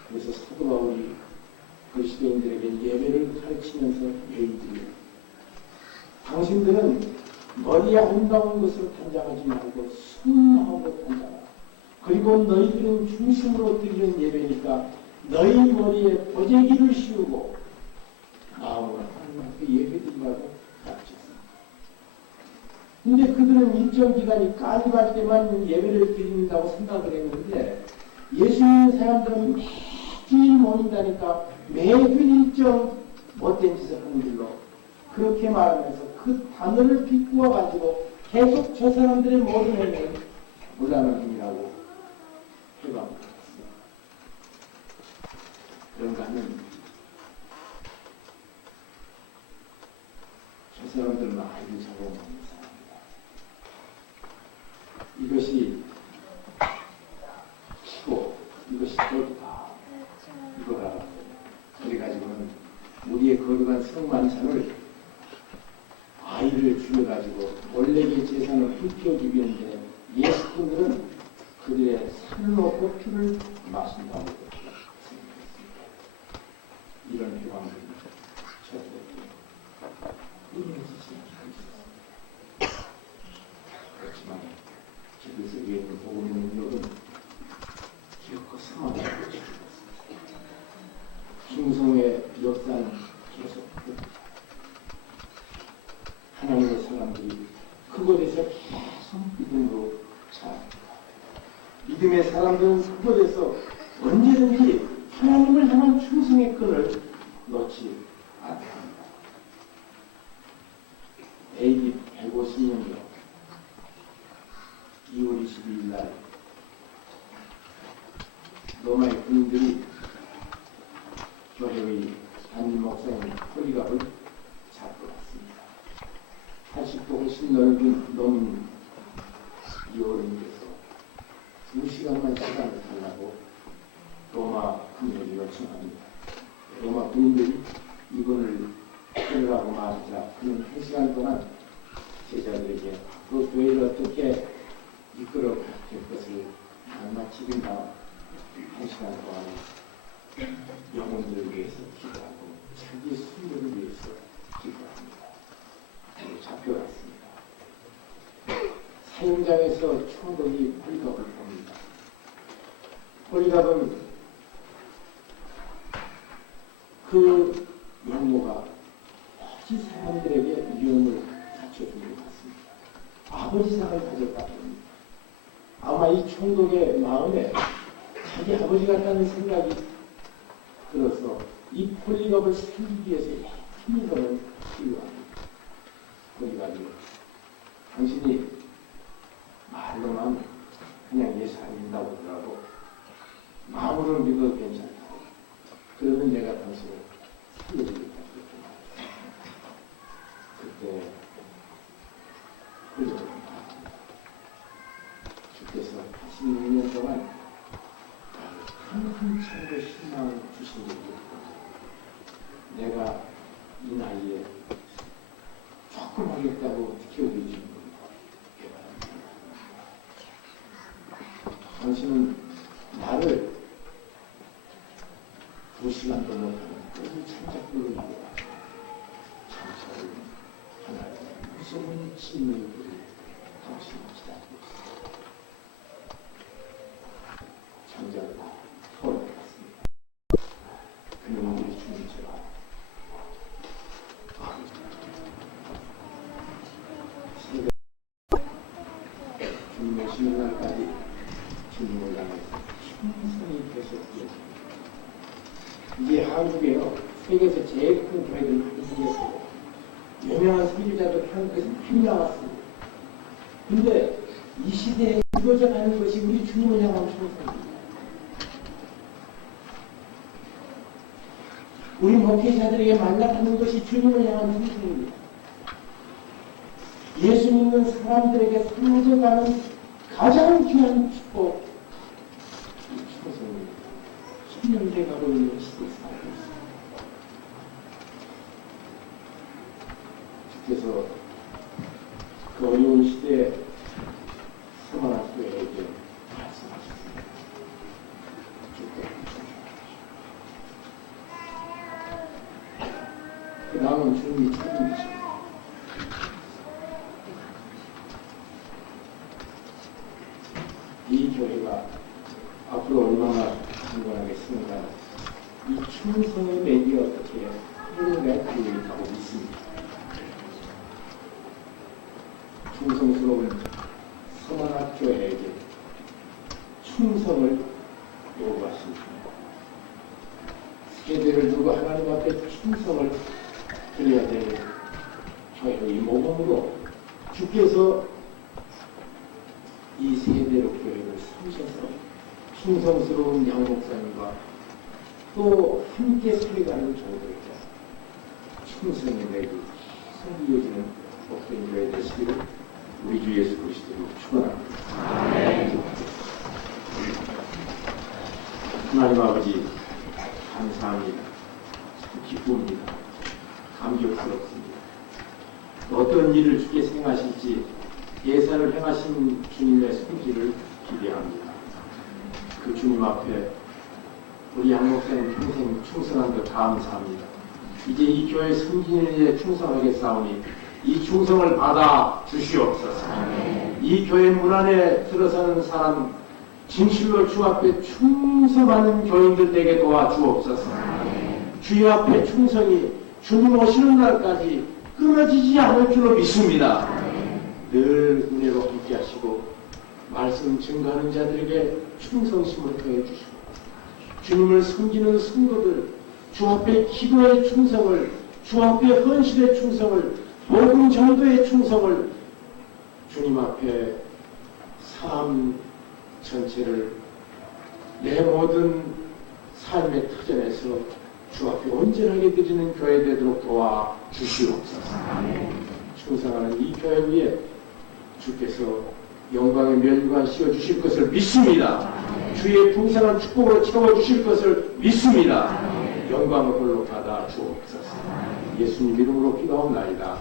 그래서 사도 바울이 그 시대인들에게 예배를 가르치면서 예의들이 당신들은 머리에 아름다운 것으로 단장하지 말고 순하고 단장하라. 그리고 너희들은 중심으로 드리는 예배니까 너희 머리에 보재기를 씌우고 마음으로 하나님께 예배드리라고 가르쳤습니다. 근데 그들은 일정 기간이 까지갈 때만 예배를 드린다고 생각을 했는데 예수 믿는 사람들은 매주일 모인다니까 매주 일정 못된 짓을 하는 일로 그렇게 말하면서 그 단어를 비꼬아 가지고 계속 저 사람들의 모든 행위를 무단한 행위라고 해방합니다. 그런가 하면 저 사람들은 아이를 잡아먹는 사람입니다. 이것이 치고 이것이 옳다 이거라 그래가지고는 우리의 거룩한 성만찬을 아이를 죽여가지고 원래의 재산을 훔쳐주기 위한데 예수분들은 그들의 살을 놓고 피를 마신다고 생각했습니다. 이런 회방들이 저들에게 이루어지지 않습니다. 그렇지만 저기서 위에 있는 복음의 능력은 기억과 상황을 고쳐주었습니다. 중성의 역사는 계속됩니다. 하나님의 사람들이 그곳에서 계속 믿음으로 살아갑니다. 믿음의 사람들은 그곳에서 언제든지 하나님을 향한 충성의 끈을 놓지 않습니다. AD 150년경 2월 22일 날 로마의 군인들이 교회의 담임 목사인 폴리갑을 잡고 갔습니다. 80도 훨씬 넘은 이 어른께서 2시간만 시간을 달라고 로마 군인에게 요청합니다. 로마 군인들이 이분을 끌으라고 말하자 그는 1시간 동안 제자들에게 그 교회를 어떻게 이끌어 갈 것을 낱낱이 다음 1시간 동안 영혼들을 위해서 기도하고 자기 순결을 위해서 기도합니다. 잡혀갔습니다. 사형장에서 총독이 폴리갑을 봅니다. 폴리갑은 그 영모가 아버지 사람들에게 위험을 갖춰준 것 같습니다. 아버지상을 가져갔다 합니다. 아마 이 총독의 마음에 자기 아버지 같다는 생각이 들어서 이 폴리갑을 살리기 위해서 힘을 필요합니다. 폴리갑이 당신이 말로만 그냥 예수 안 믿는다고 하더라도 마음으로 믿어도 괜찮다고. 그러면 내가 당신을 살려주겠다 그렇게 말했어요. 그때 흘려버린 주께서 86년 동안 큰 참고 희망을 주신 적이 없거든요. 내가 이 나이에 조금 하겠다고 기억해 주신 겁니다. 당신은 나를 2시간도 못하는 그 창작물을 이겨라. 장차를 하나의 무서운 침례들이 당신을 기다리고 있습니다. 장작을 털어내갔습니다. 그는 우리 주님 제가 주님 오시는 날까지 주님을 향해서 충성이 계속되었습니다. 이게 한국에요. 세계에서 제일 큰 교회들 많이 생겼어요. 유명한 선교자들 하는 것이 많이 나왔습니다. 근데 이 시대에 이루어져가는 것이 우리 주님을 향한 충성입니다. 우리 목회자들에게 만나가는 것이 주님을 향한 충성입니다. 예수 믿는 사람들에게 사라져가는 가장 귀한 축복, 이 충성입니다. 10년대 가고 있는 시대에 살고 있습니다. 주께서 그 어려운 시대에 서만학교에게 말씀하셨습니다. 주께 그 다음은 주님이 책임지십니다. 이 교회가 앞으로 얼마나 강건하겠습니까? 이 충성의 맥이 어떻게 흐르게 달려 있다고 믿습니다. 충성스러운 서만학교에게 충성을 요구하십니다. 세대를 두고 하나님 앞에 충성을 드려야 될 교회의 모범으로 주께서 이 세대로 교회를 삼으셔서 충성스러운 양 목사님과 또 함께 살아가는 종들에게 충성의 맥이 계속 이어지는 복된 교회 되시기를 우리 주 예수 그리스도로 축원합니다. 하나님 아버지 감사합니다. 참 기쁩니다. 감격스럽습니다. 어떤 일을 주께서 행하실지 예산을 행하신 주님의 손길을 기대합니다. 그 주님 앞에 우리 양 목사님 평생 충성한 것 감사합니다. 이제 이 교회 성진일에 충성하게 싸우니 이 충성을 받아 주시옵소서. 이 교회 문 안에 들어서는 사람 진실로 주 앞에 충성하는 교인들 되게 도와주옵소서. 주의 앞에 충성이 주님 오시는 날까지 끊어지지 않을 줄로 믿습니다. 늘 은혜로 함께 하시고 말씀 증거하는 자들에게 충성심을 더해 주시고 주님을 섬기는 성도들 주 앞에 기도의 충성을 주 앞에 헌신의 충성을 복음 전도의 충성을 주님 앞에 삶 전체를 내 모든 삶의 터전에서 주 앞에 온전하게 드리는 교회 되도록 도와주시옵소서. 충성하는 이 교회 위에 주께서 영광의 면류관 씌워주실 것을 믿습니다. 주의 풍성한 축복으로 채워주실 것을 믿습니다. 영광을 홀로 받아 주옵소서. 예수님 이름으로 기도하옵나이다.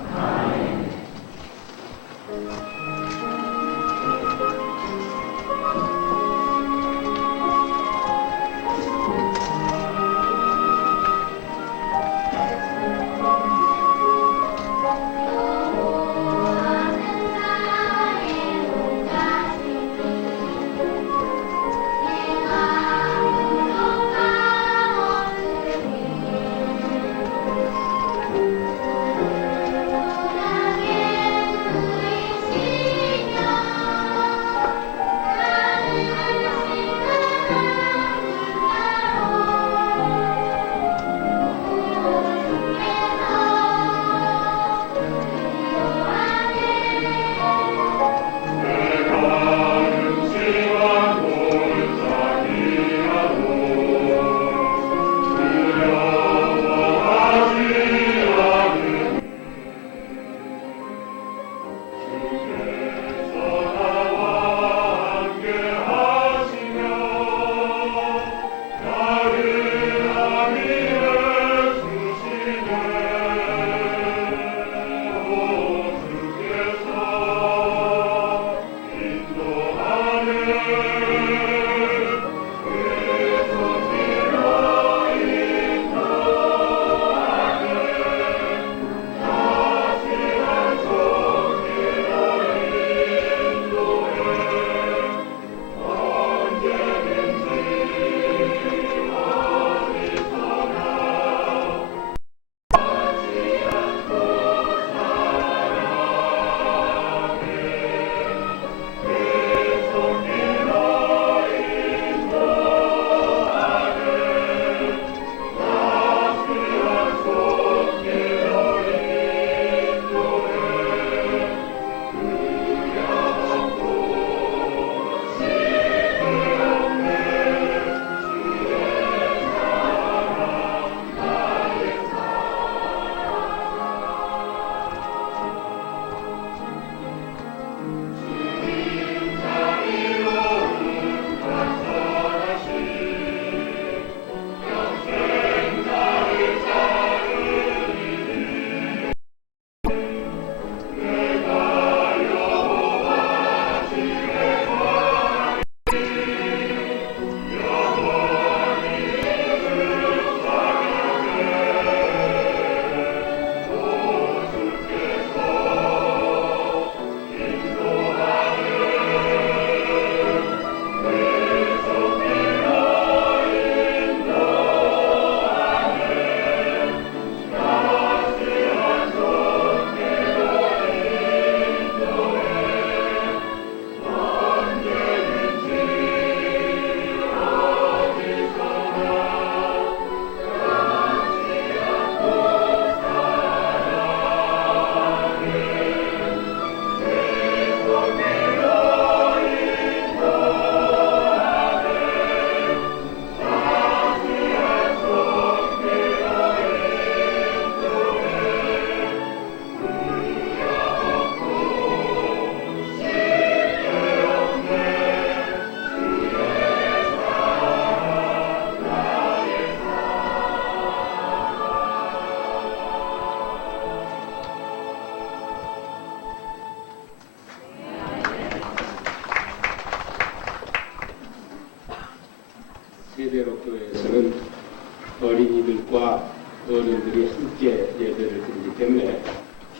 어린이들과 어른들이 함께 예배를 드리기 때문에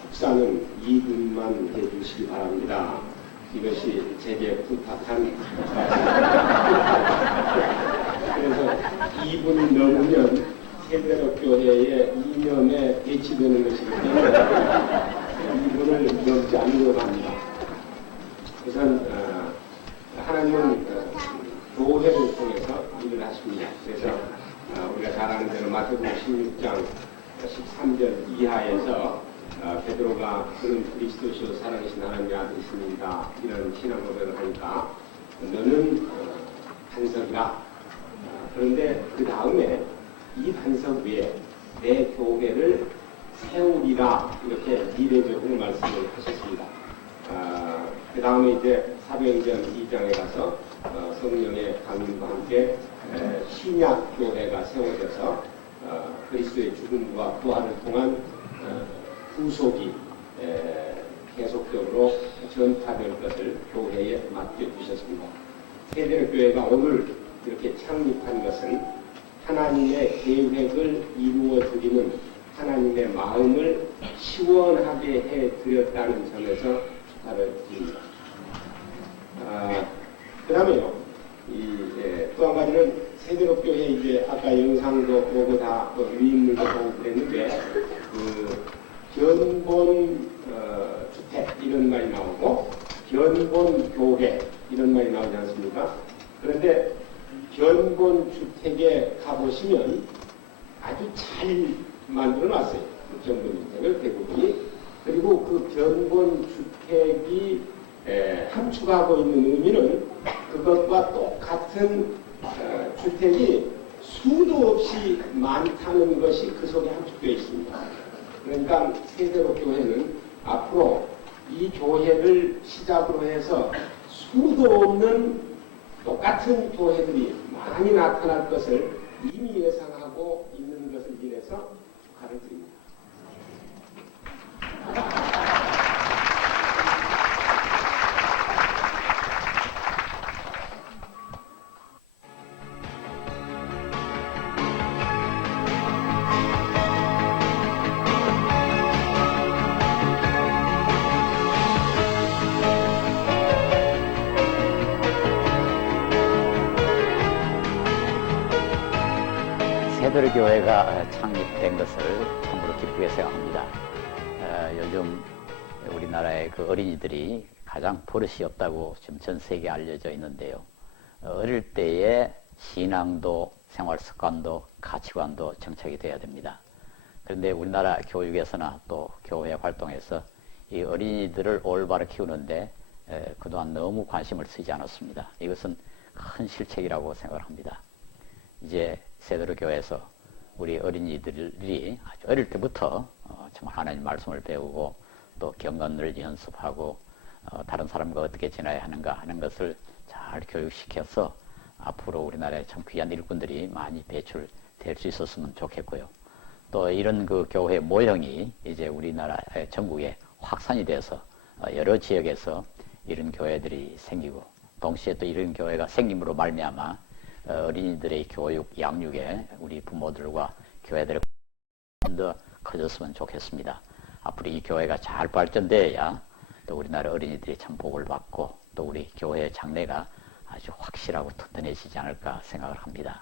축사는 2분만 해주시기 바랍니다. 이것이 제게 부탁한 그래서 2분이 넘으면 세대로교회의 이념에 배치되는 것이기 때문에 2분을 넘지 않으려고 합니다. 우선 하나님은 교회를 통해서 일을 하십니다. 그래서 우리가 잘 아는 대로 마태복음 16장 13절 이하에서 베드로가 그는 그리스도시요 살아계신 하나님의 아들이십니다. 이런 신앙 고백을 하니까 너는 반석이라. 그런데 그 다음에 이 반석 위에 내 교회를 세우리라 이렇게 미래적으로 말씀을 하셨습니다. 그 다음에 이제 사도행전 2장에 가서 성령의 강림과 함께 신약 교회가 세워져서 그리스도의 죽음과 부활을 통한 후속이 계속적으로 전파될 것을 교회에 맡겨주셨습니다. 세대로 교회가 오늘 이렇게 창립한 것은 하나님의 계획을 이루어드리는 하나님의 마음을 시원하게 해드렸다는 점에서 축하를 드립니다. 그 다음에요, 또 한 가지는 세대로교회 이제 아까 영상도 보고 다 위인물도 보고 그랬는데 견본 주택 이런 말이 나오고 견본 교회 이런 말이 나오지 않습니까? 그런데 견본 주택에 가보시면 아주 잘 만들어 놨어요. 그 견본 주택을 대부분이. 그리고 그 견본 주택이 함축하고 있는 의미는 그것과 똑같은 주택이 수도 없이 많다는 것이 그 속에 함축되어 있습니다. 그러니까 세대로 교회는 앞으로 이 교회를 시작으로 해서 수도 없는 똑같은 교회들이 많이 나타날 것을 이미 예상하고 있는 것을 인해서 축하를 드립니다. 세대로교회가 창립된 것을 참으로 기쁘게 생각합니다. 요즘 우리나라의 그 어린이들이 가장 버릇이 없다고 지금 전 세계에 알려져 있는데요. 어릴 때에 신앙도 생활 습관도 가치관도 정착이 돼야 됩니다. 그런데 우리나라 교육에서나 또 교회 활동에서 이 어린이들을 올바로 키우는데 그동안 너무 관심을 쓰지 않았습니다. 이것은 큰 실책이라고 생각을 합니다. 이제 세대로 교회에서 우리 어린이들이 아주 어릴 때부터 정말 하나님 말씀을 배우고 또 경건을 연습하고 다른 사람과 어떻게 지내야 하는가 하는 것을 잘 교육시켜서 앞으로 우리나라에 참 귀한 일꾼들이 많이 배출될 수 있었으면 좋겠고요. 또 이런 그 교회 모형이 이제 우리나라 전국에 확산이 돼서 여러 지역에서 이런 교회들이 생기고 동시에 또 이런 교회가 생김으로 말미암아 어린이들의 교육, 양육에 우리 부모들과 교회들의 더 커졌으면 좋겠습니다. 앞으로 이 교회가 잘 발전되어야 또 우리나라 어린이들이 참 복을 받고 또 우리 교회 장래가 아주 확실하고 튼튼해지지 않을까 생각을 합니다.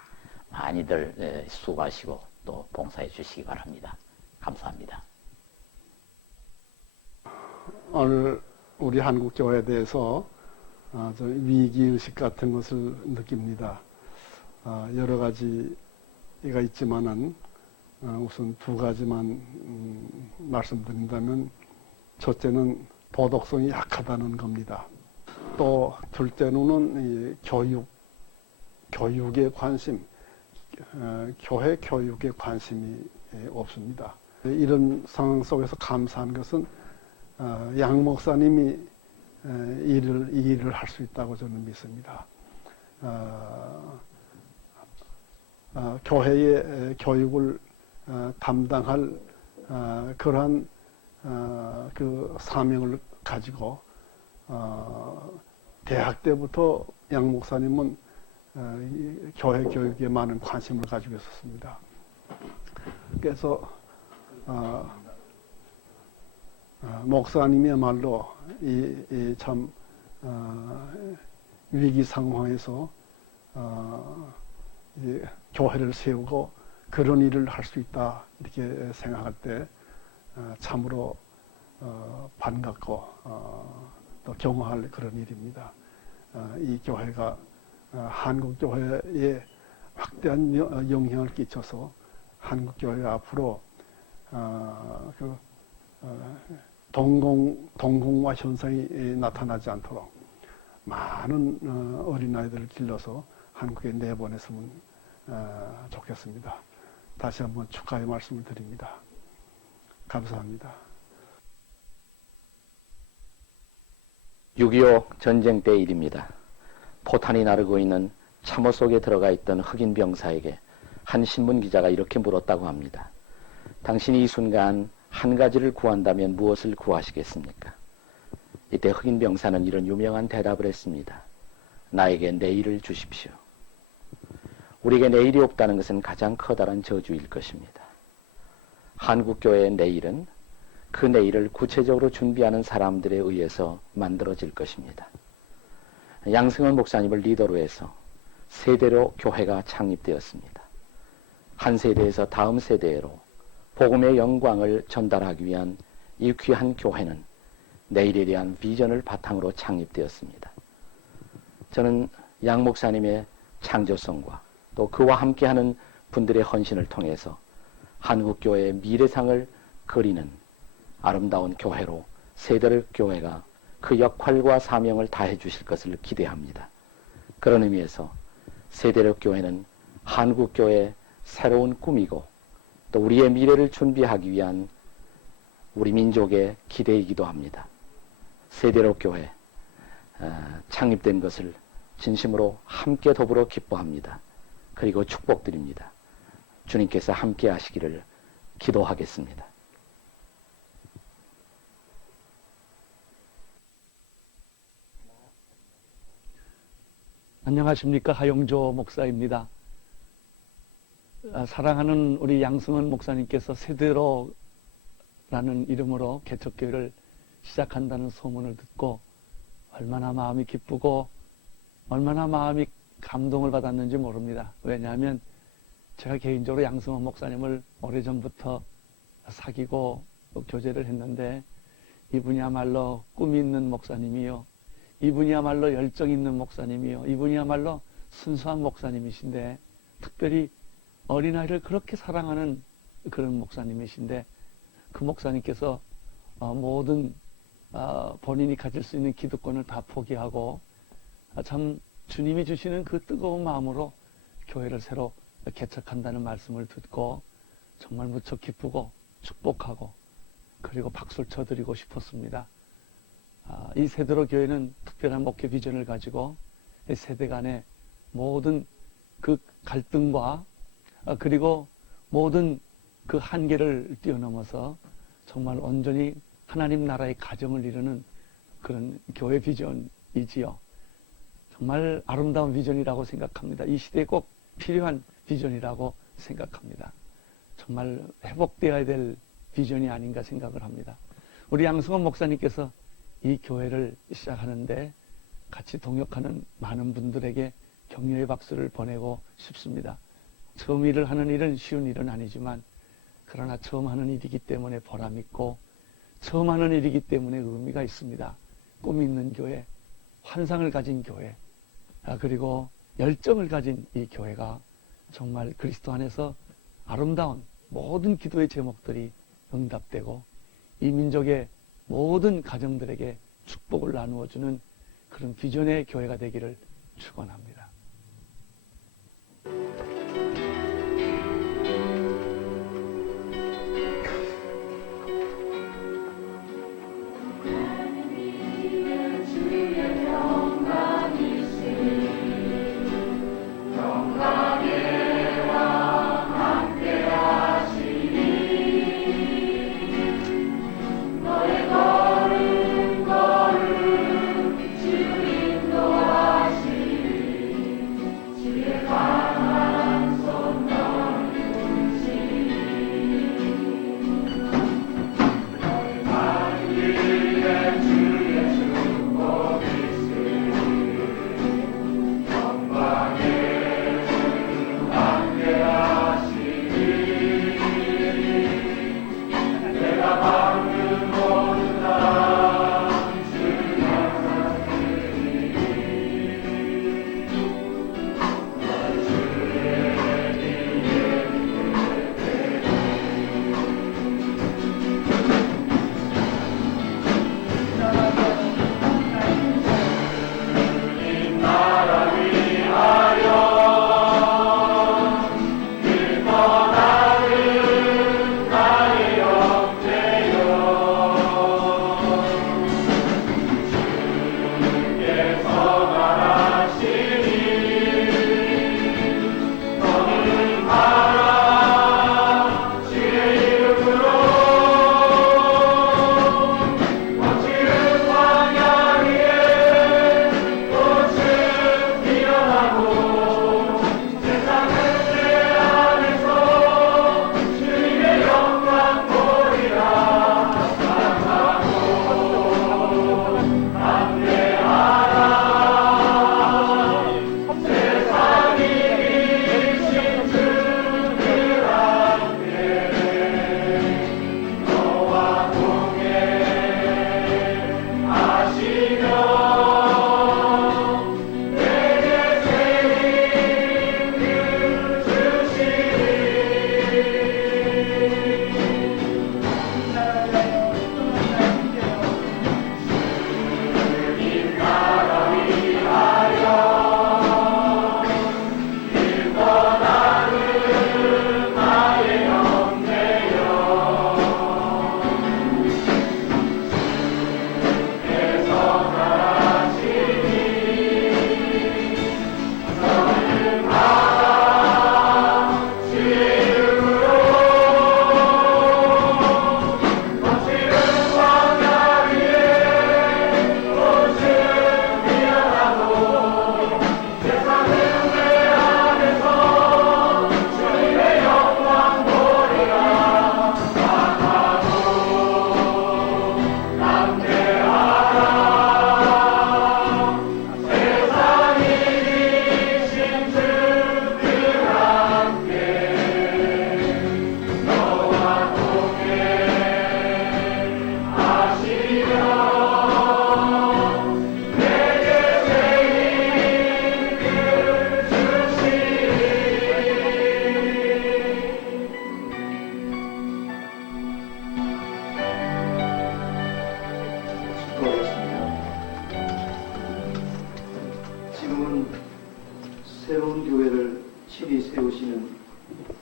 많이들 수고하시고 또 봉사해 주시기 바랍니다. 감사합니다. 오늘 우리 한국교회에 대해서 위기의식 같은 것을 느낍니다. 여러 가지가 있지만은 우선 두 가지만 말씀드린다면 첫째는 도덕성이 약하다는 겁니다. 또 둘째로는 교육에 관심, 교회 교육에 관심이 없습니다. 이런 상황 속에서 감사한 것은 양 목사님이 이 일을 할 수 있다고 저는 믿습니다. 교회의 교육을 담당할 그러한 그 사명을 가지고 대학 때부터 양 목사님은 교회 교육에 많은 관심을 가지고 있었습니다. 그래서 목사님이야말로 참 위기 상황에서 교회를 세우고 그런 일을 할 수 있다 이렇게 생각할 때 참으로 반갑고 또 경호할 그런 일입니다. 이 교회가 한국 교회에 확대한 영향을 끼쳐서 한국 교회가 앞으로 동공화 현상이 나타나지 않도록 많은 어린아이들을 길러서 한국에 내보냈으면 좋겠습니다. 다시 한번 축하의 말씀을 드립니다. 감사합니다. 6.25 전쟁 때 일입니다. 포탄이 나르고 있는 참호 속에 들어가 있던 흑인 병사에게 한 신문 기자가 이렇게 물었다고 합니다. 당신이 이 순간 한 가지를 구한다면 무엇을 구하시겠습니까? 이때 흑인 병사는 이런 유명한 대답을 했습니다. 나에게 내일을 주십시오. 우리에게 내일이 없다는 것은 가장 커다란 저주일 것입니다. 한국교회의 내일은 그 내일을 구체적으로 준비하는 사람들에 의해서 만들어질 것입니다. 양승원 목사님을 리더로 해서 세대로 교회가 창립되었습니다. 한 세대에서 다음 세대로 복음의 영광을 전달하기 위한 이 귀한 교회는 내일에 대한 비전을 바탕으로 창립되었습니다. 저는 양 목사님의 창조성과 또 그와 함께하는 분들의 헌신을 통해서 한국교회의 미래상을 그리는 아름다운 교회로 세대를 교회가 그 역할과 사명을 다해 주실 것을 기대합니다. 그런 의미에서 세대력 교회는 한국교회의 새로운 꿈이고 또 우리의 미래를 준비하기 위한 우리 민족의 기대이기도 합니다. 세대력 교회 창립된 것을 진심으로 함께 더불어 기뻐합니다. 그리고 축복드립니다. 주님께서 함께 하시기를 기도하겠습니다. 안녕하십니까. 하용조 목사입니다. 사랑하는 우리 양승원 목사님께서 세대로라는 이름으로 개척교회를 시작한다는 소문을 듣고 얼마나 마음이 기쁘고 얼마나 마음이 감동을 받았는지 모릅니다. 왜냐하면 제가 개인적으로 양승원 목사님을 오래전부터 사귀고 또 교제를 했는데 이분이야말로 꿈이 있는 목사님이요. 이분이야말로 열정 있는 목사님이요. 이분이야말로 순수한 목사님이신데 특별히 어린아이를 그렇게 사랑하는 그런 목사님이신데 그 목사님께서 모든 본인이 가질 수 있는 기득권을 다 포기하고 참 주님이 주시는 그 뜨거운 마음으로 교회를 새로 개척한다는 말씀을 듣고 정말 무척 기쁘고 축복하고 그리고 박수를 쳐드리고 싶었습니다. 이 세대로 교회는 특별한 목회 비전을 가지고 세대 간의 모든 그 갈등과 그리고 모든 그 한계를 뛰어넘어서 정말 온전히 하나님 나라의 가정을 이루는 그런 교회 비전이지요. 정말 아름다운 비전이라고 생각합니다. 이 시대에 꼭 필요한 비전이라고 생각합니다. 정말 회복되어야 될 비전이 아닌가 생각을 합니다. 우리 양승원 목사님께서 이 교회를 시작하는데 같이 동역하는 많은 분들에게 격려의 박수를 보내고 싶습니다. 처음 일을 하는 일은 쉬운 일은 아니지만 그러나 처음 하는 일이기 때문에 보람 있고 처음 하는 일이기 때문에 의미가 있습니다. 꿈이 있는 교회, 환상을 가진 교회, 그리고 열정을 가진 이 교회가 정말 그리스도 안에서 아름다운 모든 기도의 제목들이 응답되고 이 민족의 모든 가정들에게 축복을 나누어주는 그런 비전의 교회가 되기를 축원합니다.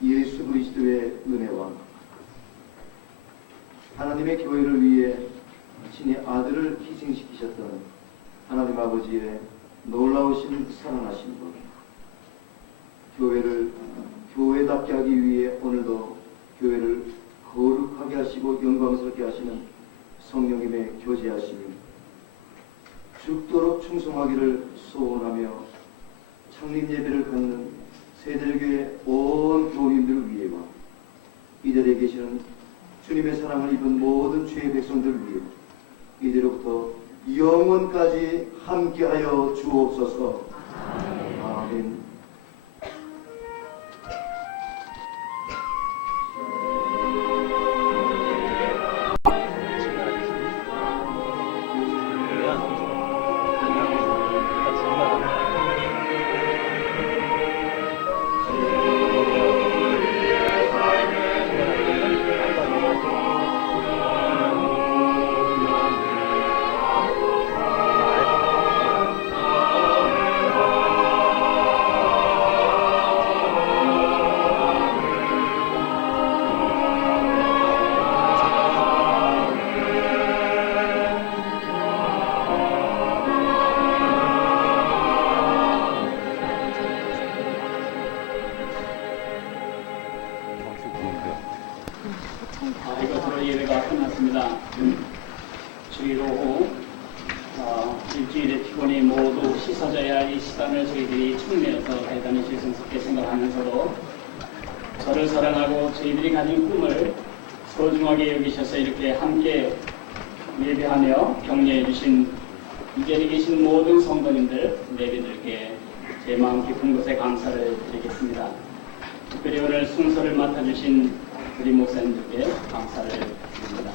예수 그리스도의 은혜와 하나님의 교회를 위해 친히 아들을 희생시키셨던 하나님 아버지의 놀라우신 사랑하신 분, 교회를 교회답게 하기 위해 오늘도 교회를 거룩하게 하시고 영광스럽게 하시는 성령님의 교제하심이 죽도록 충성하기를 소원하며 창립 예배를 갖는 세대교회 온 교인들을 위해와 이들에 계시는 주님의 사랑을 입은 모든 주의 백성들을 위해 이제로부터 영원까지 함께하여 주옵소서. 아멘. 이것으로 예배가 끝났습니다. 주의로 후 일주일의 피곤이 모두 씻어져야 할 이 시간을 저희들이 축내어서 대단히 죄송스럽게 생각하면서도 저를 사랑하고 저희들이 가진 꿈을 소중하게 여기셔서 이렇게 함께 예배하며 격려해 주신 이 자리에 계신 모든 성도님들, 내비들께 제 마음 깊은 곳에 감사를 드리겠습니다. 특별히 오늘 순서를 맡아주신 우리 목사님들께 감사를 드립니다.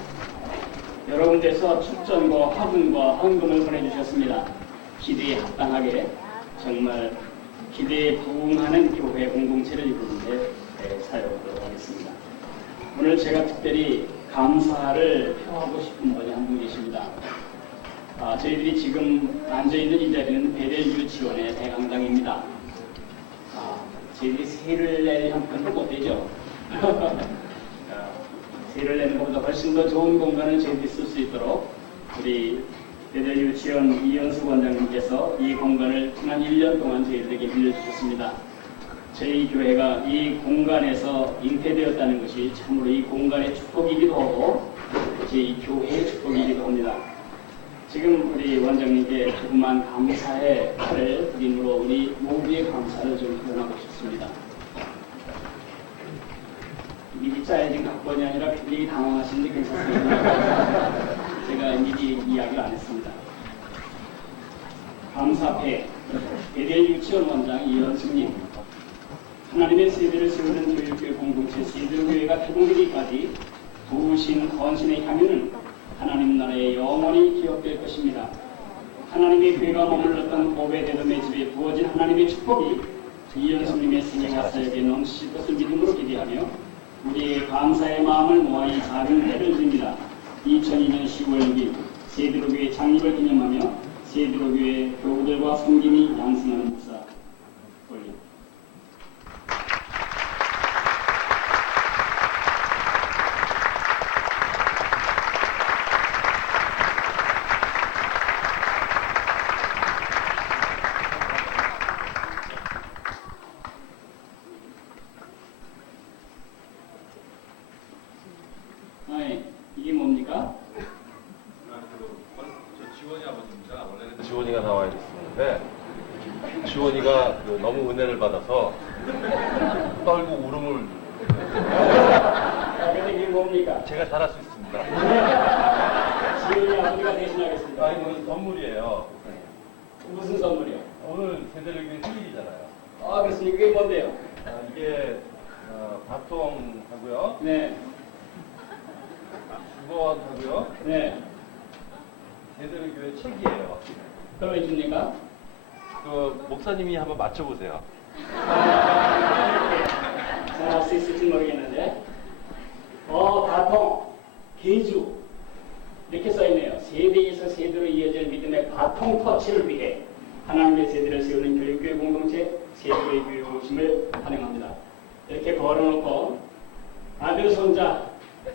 여러 군데서 축전과 화분과 헌금을 보내주셨습니다. 기대에 합당하게 정말 기대에 부응하는 교회 공동체를 이루는데 사용하도록 하겠습니다. 오늘 제가 특별히 감사를 표하고 싶은 분이 한 분 계십니다. 저희들이 지금 앉아있는 이 자리는 베델 유치원의 대강당입니다. 저희들이 세를 낼 형편도 못 되죠. 세를 내는 것보다 훨씬 더 좋은 공간을 저희들이 쓸 수 있도록 우리 베델 유치원 이현수 원장님께서 이 공간을 지난 1년 동안 저희들에게 빌려주셨습니다. 저희 교회가 이 공간에서 잉태되었다는 것이 참으로 이 공간의 축복이기도 하고 저희 교회의 축복이기도 합니다. 지금 우리 원장님께 조그만 감사의 칼을 드림으로 우리 모두의 감사를 좀 표현하고 싶습니다. 미리 짜여진 각본이 아니라 굉장히 당황하시는데 괜찮습니다. 제가 미리 이야기를 안 했습니다. 감사패 베델 유치원 원장 이현숙님, 하나님의 세대를 세우는 교육교회 공동체 세대교회가 태동되기까지 부으신 헌신의 향유는 하나님 나라에 영원히 기억될 것입니다. 하나님의 교회가 머물렀던 오베데돔의 집에 부어진 하나님의 축복이 이현숙님의 생애와 사역에 넘치실 것을 믿음으로 기대하며 우리의 감사의 마음을 모아 이 작은 회를 드립니다. 2002년 10월 6일 세드로교회 창립을 기념하며 세드로교회 교우들과 성김이 양승한 목사 올립니다. 이게 뭡니까? 저 지원이 아버지입니다. 원래는 지원이가 나와야 됐었는데 지원이가 너무 은혜를 받아서 떨고 울음을. 근데 이게 뭡니까? 제가 잘할 수 있습니다. 지원이 아버지가 대신하겠습니다. 이건 선물이에요. 무슨 선물이요? 오늘 세대력의 생일이잖아요. 그렇습니까? 이게 뭔데요? 이게 밥통하고요. 네. 주거하고요. 네. 세대력교회 책이에요. 그럼 왜 줍니까? 목사님이 한번 맞춰보세요. 잘 할 수 있을지 모르겠는데. 바통, 계주 이렇게 써있네요. 세대에서 세대로 이어질 믿음의 바통 터치를 위해 하나님의 세대를 세우는 교육교회 공동체 세대의 교육 오심을 환영합니다. 이렇게 걸어 걸어놓고 아들, 손자,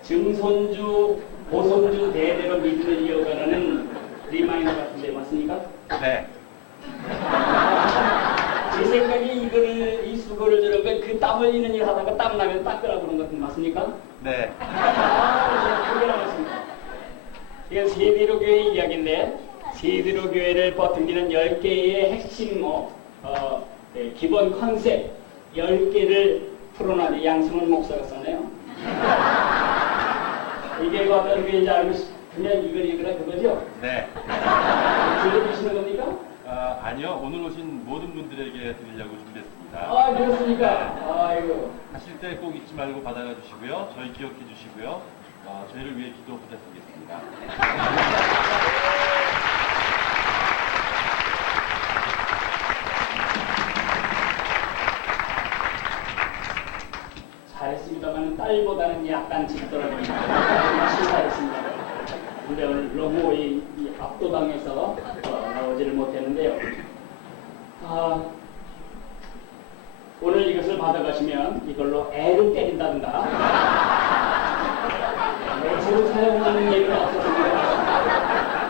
증손주, 고손주 대대로 믿음을 이어가라는 리마인더 같은데 맞습니까? 네. 제 생각에 이 수고를 저런 그 땀 흘리는 일 하다가 땀 나면 닦으라고 그런 것 같은 맞습니까? 네. 그게 나왔습니다. 이건 세대로 교회 이야기인데 세대로 교회를 버티는 10개의 핵심 기본 컨셉 10개를 풀어놔야 양승훈 목사가 썼네요. 이게 어떤 교회인지 알고 싶으면 이걸 읽으라 그거죠? 네. 들려주시는 겁니까? 아니요. 오늘 오신 모든 분들에게 드리려고 준비했습니다. 아, 그렇습니까? 아이고. 하실 때 꼭 잊지 말고 받아가 주시고요. 저희 기억해 주시고요. 저희를 위해 기도 부탁드리겠습니다. 잘했습니다만 딸보다는 약간 질더라고요. 실수했습니다. 근데 오늘 너무 이 압도당해서 나오지를 못했는데요. 오늘 이것을 받아가시면 이걸로 애를 때린다든가 매체로 사용하는 얘기는 없었습니다.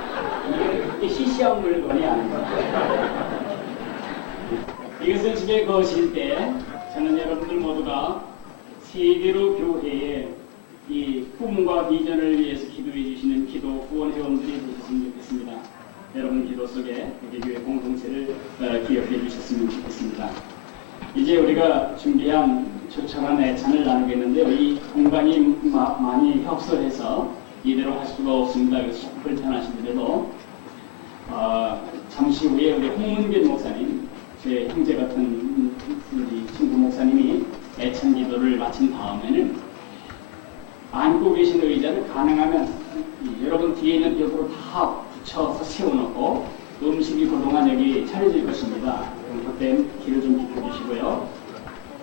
이게 그렇게 시시한 물건이 아닙니다. 이것을 집에 거실 때 저는 여러분들 모두가 세대로 교회의 이 꿈과 비전을 위해서 기도해 주시는 기도 후원 회원들이 되셨으면 좋겠습니다. 여러분 기도 속에 우리 교회 공동체를 기억해 주셨으면 좋겠습니다. 이제 우리가 준비한 초청한 애찬을 나누겠는데요. 이 공간이 많이 협소해서 이대로 할 수가 없습니다. 그래서 불편하신데도 잠시 후에 우리 홍문균 목사님, 제 형제 같은 우리 친구 목사님이 애찬 기도를 마친 다음에는 앉고 계신 의자를 가능하면 여러분 뒤에 있는 벽으로 다 붙여서 세워놓고 음식이 그동안 여기 차려질 것입니다. 그럼 그때 귀를 좀 비켜주시고요.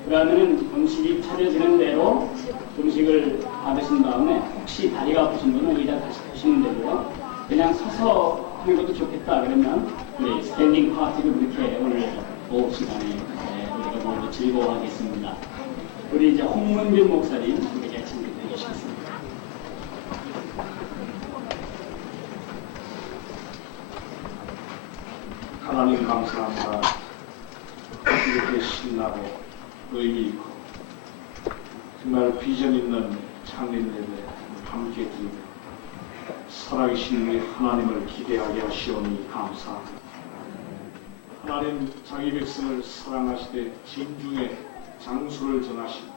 그러면은 음식이 차려지는 대로 음식을 받으신 다음에 혹시 다리가 아프신 분은 의자 다시 펴시면 되고요. 그냥 서서 하는 것도 좋겠다 그러면 우리 스탠딩 파티를 그렇게 오늘 오후 시간에 우리가 모두 즐거워하겠습니다. 우리 이제 홍문균 목사님 우리에게 참여해 주시겠습니다. 하나님 감사합니다. 이렇게 신나고 의미 있고 정말 비전 있는 창립 예배 함께 드리며 살아계신 우리 하나님을 기대하게 하시오니 감사합니다. 하나님 자기 백성을 사랑하시되 진중의 장수를 정하시고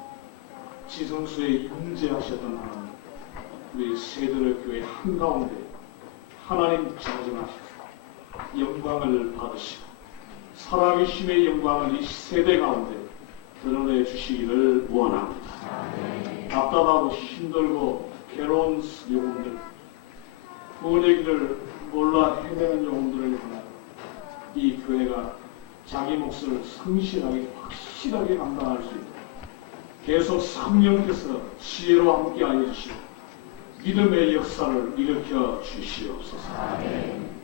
지성수에 임재하셨던 하나님, 우리 세대로 교회 한가운데 하나님 자정하시고 영광을 받으시고 살아계심의 영광을 이 세대 가운데 드러내 주시기를 원합니다. 답답하고 힘들고 괴로운 영혼들, 구원의 몰라 헤매는 영혼들을 향하여 이 교회가 자기 몫을 성실하게 확실하게 감당할 수 있도록 계속 성령께서 지혜로 함께하여 주시고 믿음의 역사를 일으켜 주시옵소서.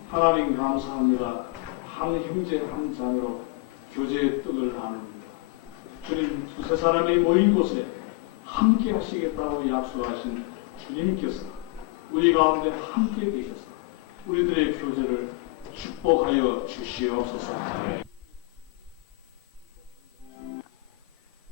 하나님 감사합니다. 한 형제 한 자매로 교제의 뜻을 나눕니다. 주님 두세 사람이 모인 곳에 함께 하시겠다고 약속하신 주님께서 우리 가운데 함께 계셔서 우리들의 교제를 축복하여 주시옵소서.